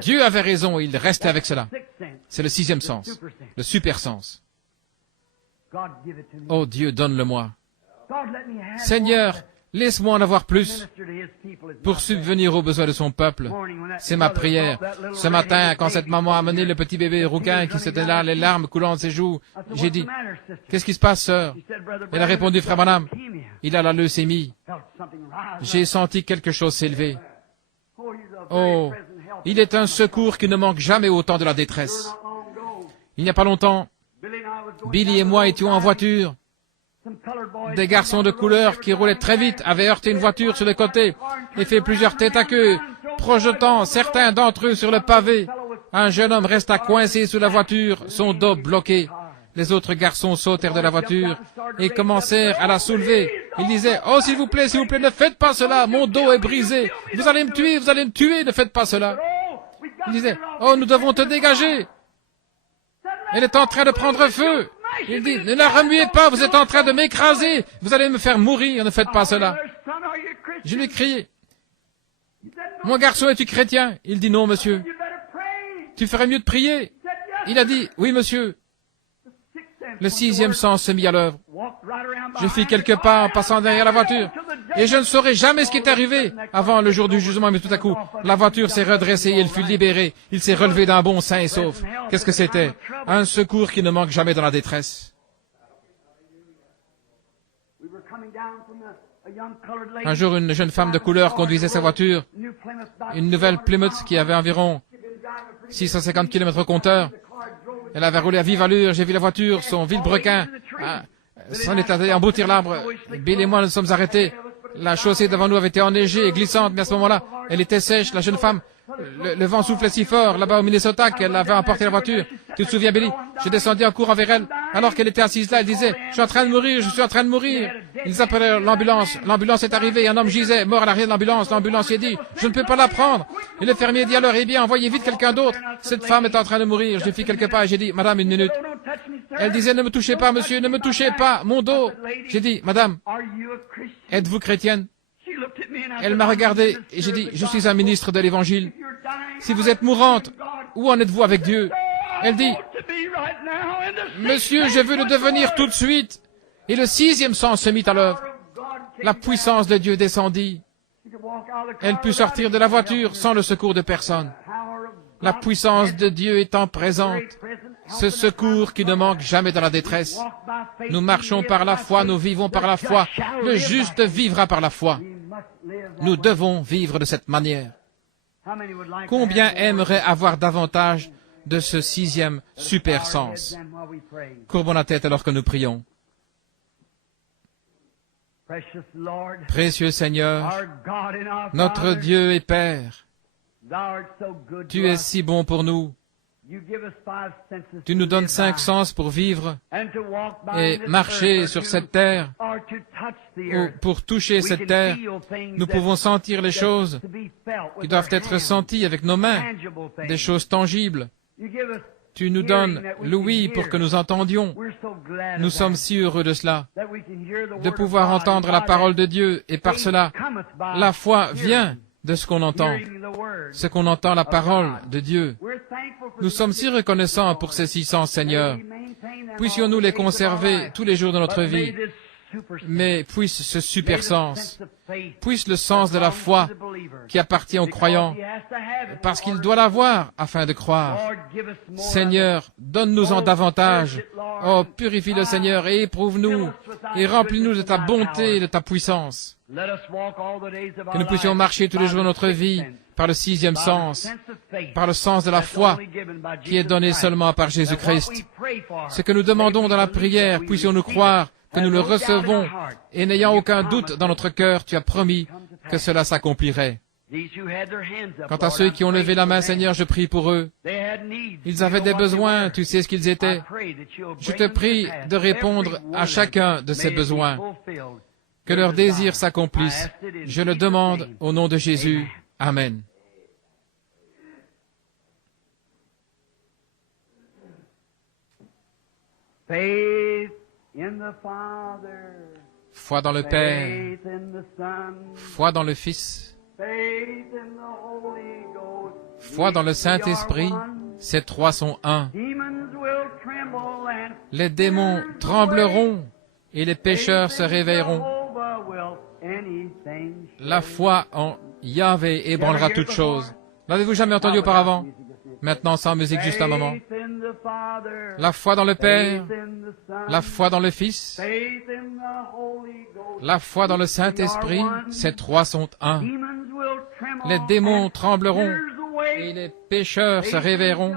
Dieu avait raison, il restait avec cela. C'est le sixième sens, le super sens. Oh Dieu, donne-le-moi. Seigneur, laisse-moi en avoir plus pour subvenir aux besoins de son peuple. C'est ma prière. Ce matin, quand cette maman a amené le petit bébé rouquin qui s'était là, les larmes coulant de ses joues, j'ai dit, « Qu'est-ce qui se passe, sœur ?» Elle a répondu, « Frère Branham, il a la leucémie. » J'ai senti quelque chose s'élever. Oh, il est un secours qui ne manque jamais au temps de la détresse. Il n'y a pas longtemps, Billy et moi étions en voiture. Des garçons de couleur qui roulaient très vite avaient heurté une voiture sur le côté et fait plusieurs têtes à queue, projetant certains d'entre eux sur le pavé. Un jeune homme resta coincé sous la voiture, son dos bloqué. Les autres garçons sautèrent de la voiture et commencèrent à la soulever. Ils disaient, « Oh, s'il vous plaît, ne faites pas cela, mon dos est brisé. Vous allez me tuer, ne faites pas cela. » Ils disaient, « Oh, nous devons te dégager. Elle est en train de prendre feu. » Il dit, « Ne la remuez pas, vous êtes en train de m'écraser. Vous allez me faire mourir, ne faites pas cela. » Je lui ai crié, « Mon garçon, es-tu chrétien ?» Il dit, « Non, monsieur. »« Tu ferais mieux de prier. » Il a dit, « Oui, monsieur. » Le sixième sens se mit à l'œuvre. Je fis quelques pas en passant derrière la voiture, et je ne saurais jamais ce qui est arrivé avant le jour du jugement, mais tout à coup, la voiture s'est redressée et il fut libéré. Il s'est relevé d'un bond sain et sauf. Qu'est-ce que c'était? Un secours qui ne manque jamais dans la détresse. Un jour, une jeune femme de couleur conduisait sa voiture, une nouvelle Plymouth qui avait environ 650 km au compteur. Elle avait roulé à vive allure, j'ai vu la voiture, son vilebrequin, s'en est allé emboutir l'arbre. Bill et moi nous sommes arrêtés. La chaussée devant nous avait été enneigée et glissante, mais à ce moment-là, elle était sèche, la jeune femme. Le vent soufflait si fort, là-bas au Minnesota, qu'elle avait emporté la voiture. Tu te souviens, Billy? Je descendis en courant vers elle. Alors qu'elle était assise là, elle disait, « Je suis en train de mourir, je suis en train de mourir. » Ils appelèrent l'ambulance. L'ambulance est arrivée et un homme gisait, mort à l'arrière de l'ambulance. L'ambulancier dit, « Je ne peux pas la prendre. » Et le fermier dit alors, « Eh bien, envoyez vite quelqu'un d'autre. Cette femme est en train de mourir. » Je fis quelques pas et j'ai dit, « Madame, une minute. » Elle disait, « Ne me touchez pas, monsieur, ne me touchez pas, mon dos. » J'ai dit, « Madame, êtes-vous chrétienne? » Elle m'a regardé et j'ai dit, « Je suis un ministre de l'Évangile. Si vous êtes mourante, où en êtes-vous avec Dieu? » Elle dit, « Monsieur, je veux le devenir tout de suite. » Et le sixième sens se mit à l'œuvre. La puissance de Dieu descendit. Elle put sortir de la voiture sans le secours de personne. La puissance de Dieu étant présente, ce secours qui ne manque jamais dans la détresse. Nous marchons par la foi, nous vivons par la foi. Le juste vivra par la foi. Nous devons vivre de cette manière. Combien aimerait avoir davantage de ce sixième super sens? Courbons la tête alors que nous prions. Précieux Seigneur, notre Dieu et Père, Tu es si bon pour nous. Tu nous donnes 5 sens pour vivre et marcher sur cette terre, ou pour toucher cette terre. Nous pouvons sentir les choses qui doivent être senties avec nos mains, des choses tangibles. Tu nous donnes l'ouïe pour que nous entendions. Nous sommes si heureux de cela, de pouvoir entendre la parole de Dieu, et par cela, la foi vient de ce qu'on entend, la parole de Dieu. Nous sommes si reconnaissants pour ces 6 sens, Seigneur. Puissions-nous les conserver tous les jours de notre vie, mais puisse ce super sens, puisse le sens de la foi qui appartient aux croyants, parce qu'il doit l'avoir afin de croire. Seigneur, donne-nous-en davantage. Oh, purifie-le, Seigneur, et éprouve-nous, et remplis-nous de ta bonté et de ta puissance. Que nous puissions marcher tous les jours de notre vie par le 6e sens, par le sens de la foi qui est donné seulement par Jésus-Christ. Ce que nous demandons dans la prière, puissions-nous croire que nous le recevons, et n'ayant aucun doute dans notre cœur, tu as promis que cela s'accomplirait. Quant à ceux qui ont levé la main, Seigneur, je prie pour eux. Ils avaient des besoins, tu sais ce qu'ils étaient. Je te prie de répondre à chacun de ces besoins. Que leurs désirs s'accomplissent. Je le demande au nom de Jésus. Amen. Foi dans le Père, foi dans le Fils, foi dans le Saint-Esprit, ces 3 sont un. Les démons trembleront et les pécheurs se réveilleront. La foi en Yahvé ébranlera toutes choses. L'avez-vous jamais entendu auparavant? Maintenant, sans musique, juste un moment. La foi dans le Père, la foi dans le Fils, la foi dans le Saint-Esprit, ces 3 sont un. Les démons trembleront et les pécheurs se réveilleront.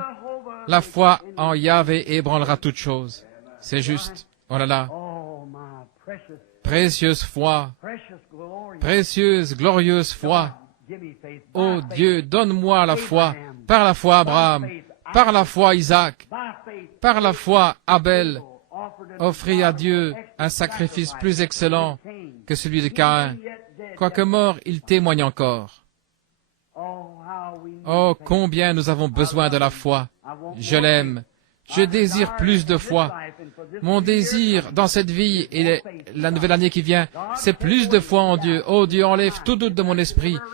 La foi en Yahvé ébranlera toutes choses. C'est juste. Oh là là. Précieuse foi, précieuse, glorieuse foi. Ô Dieu, donne-moi la foi, par la foi Abraham, par la foi Isaac, par la foi Abel, offrit à Dieu un sacrifice plus excellent que celui de Caïn. Quoique mort, il témoigne encore. Oh, combien nous avons besoin de la foi. Je l'aime. Je désire plus de foi. Mon désir dans cette vie et la nouvelle année qui vient, c'est plus de foi en Dieu. Oh Dieu, enlève tout doute de mon esprit.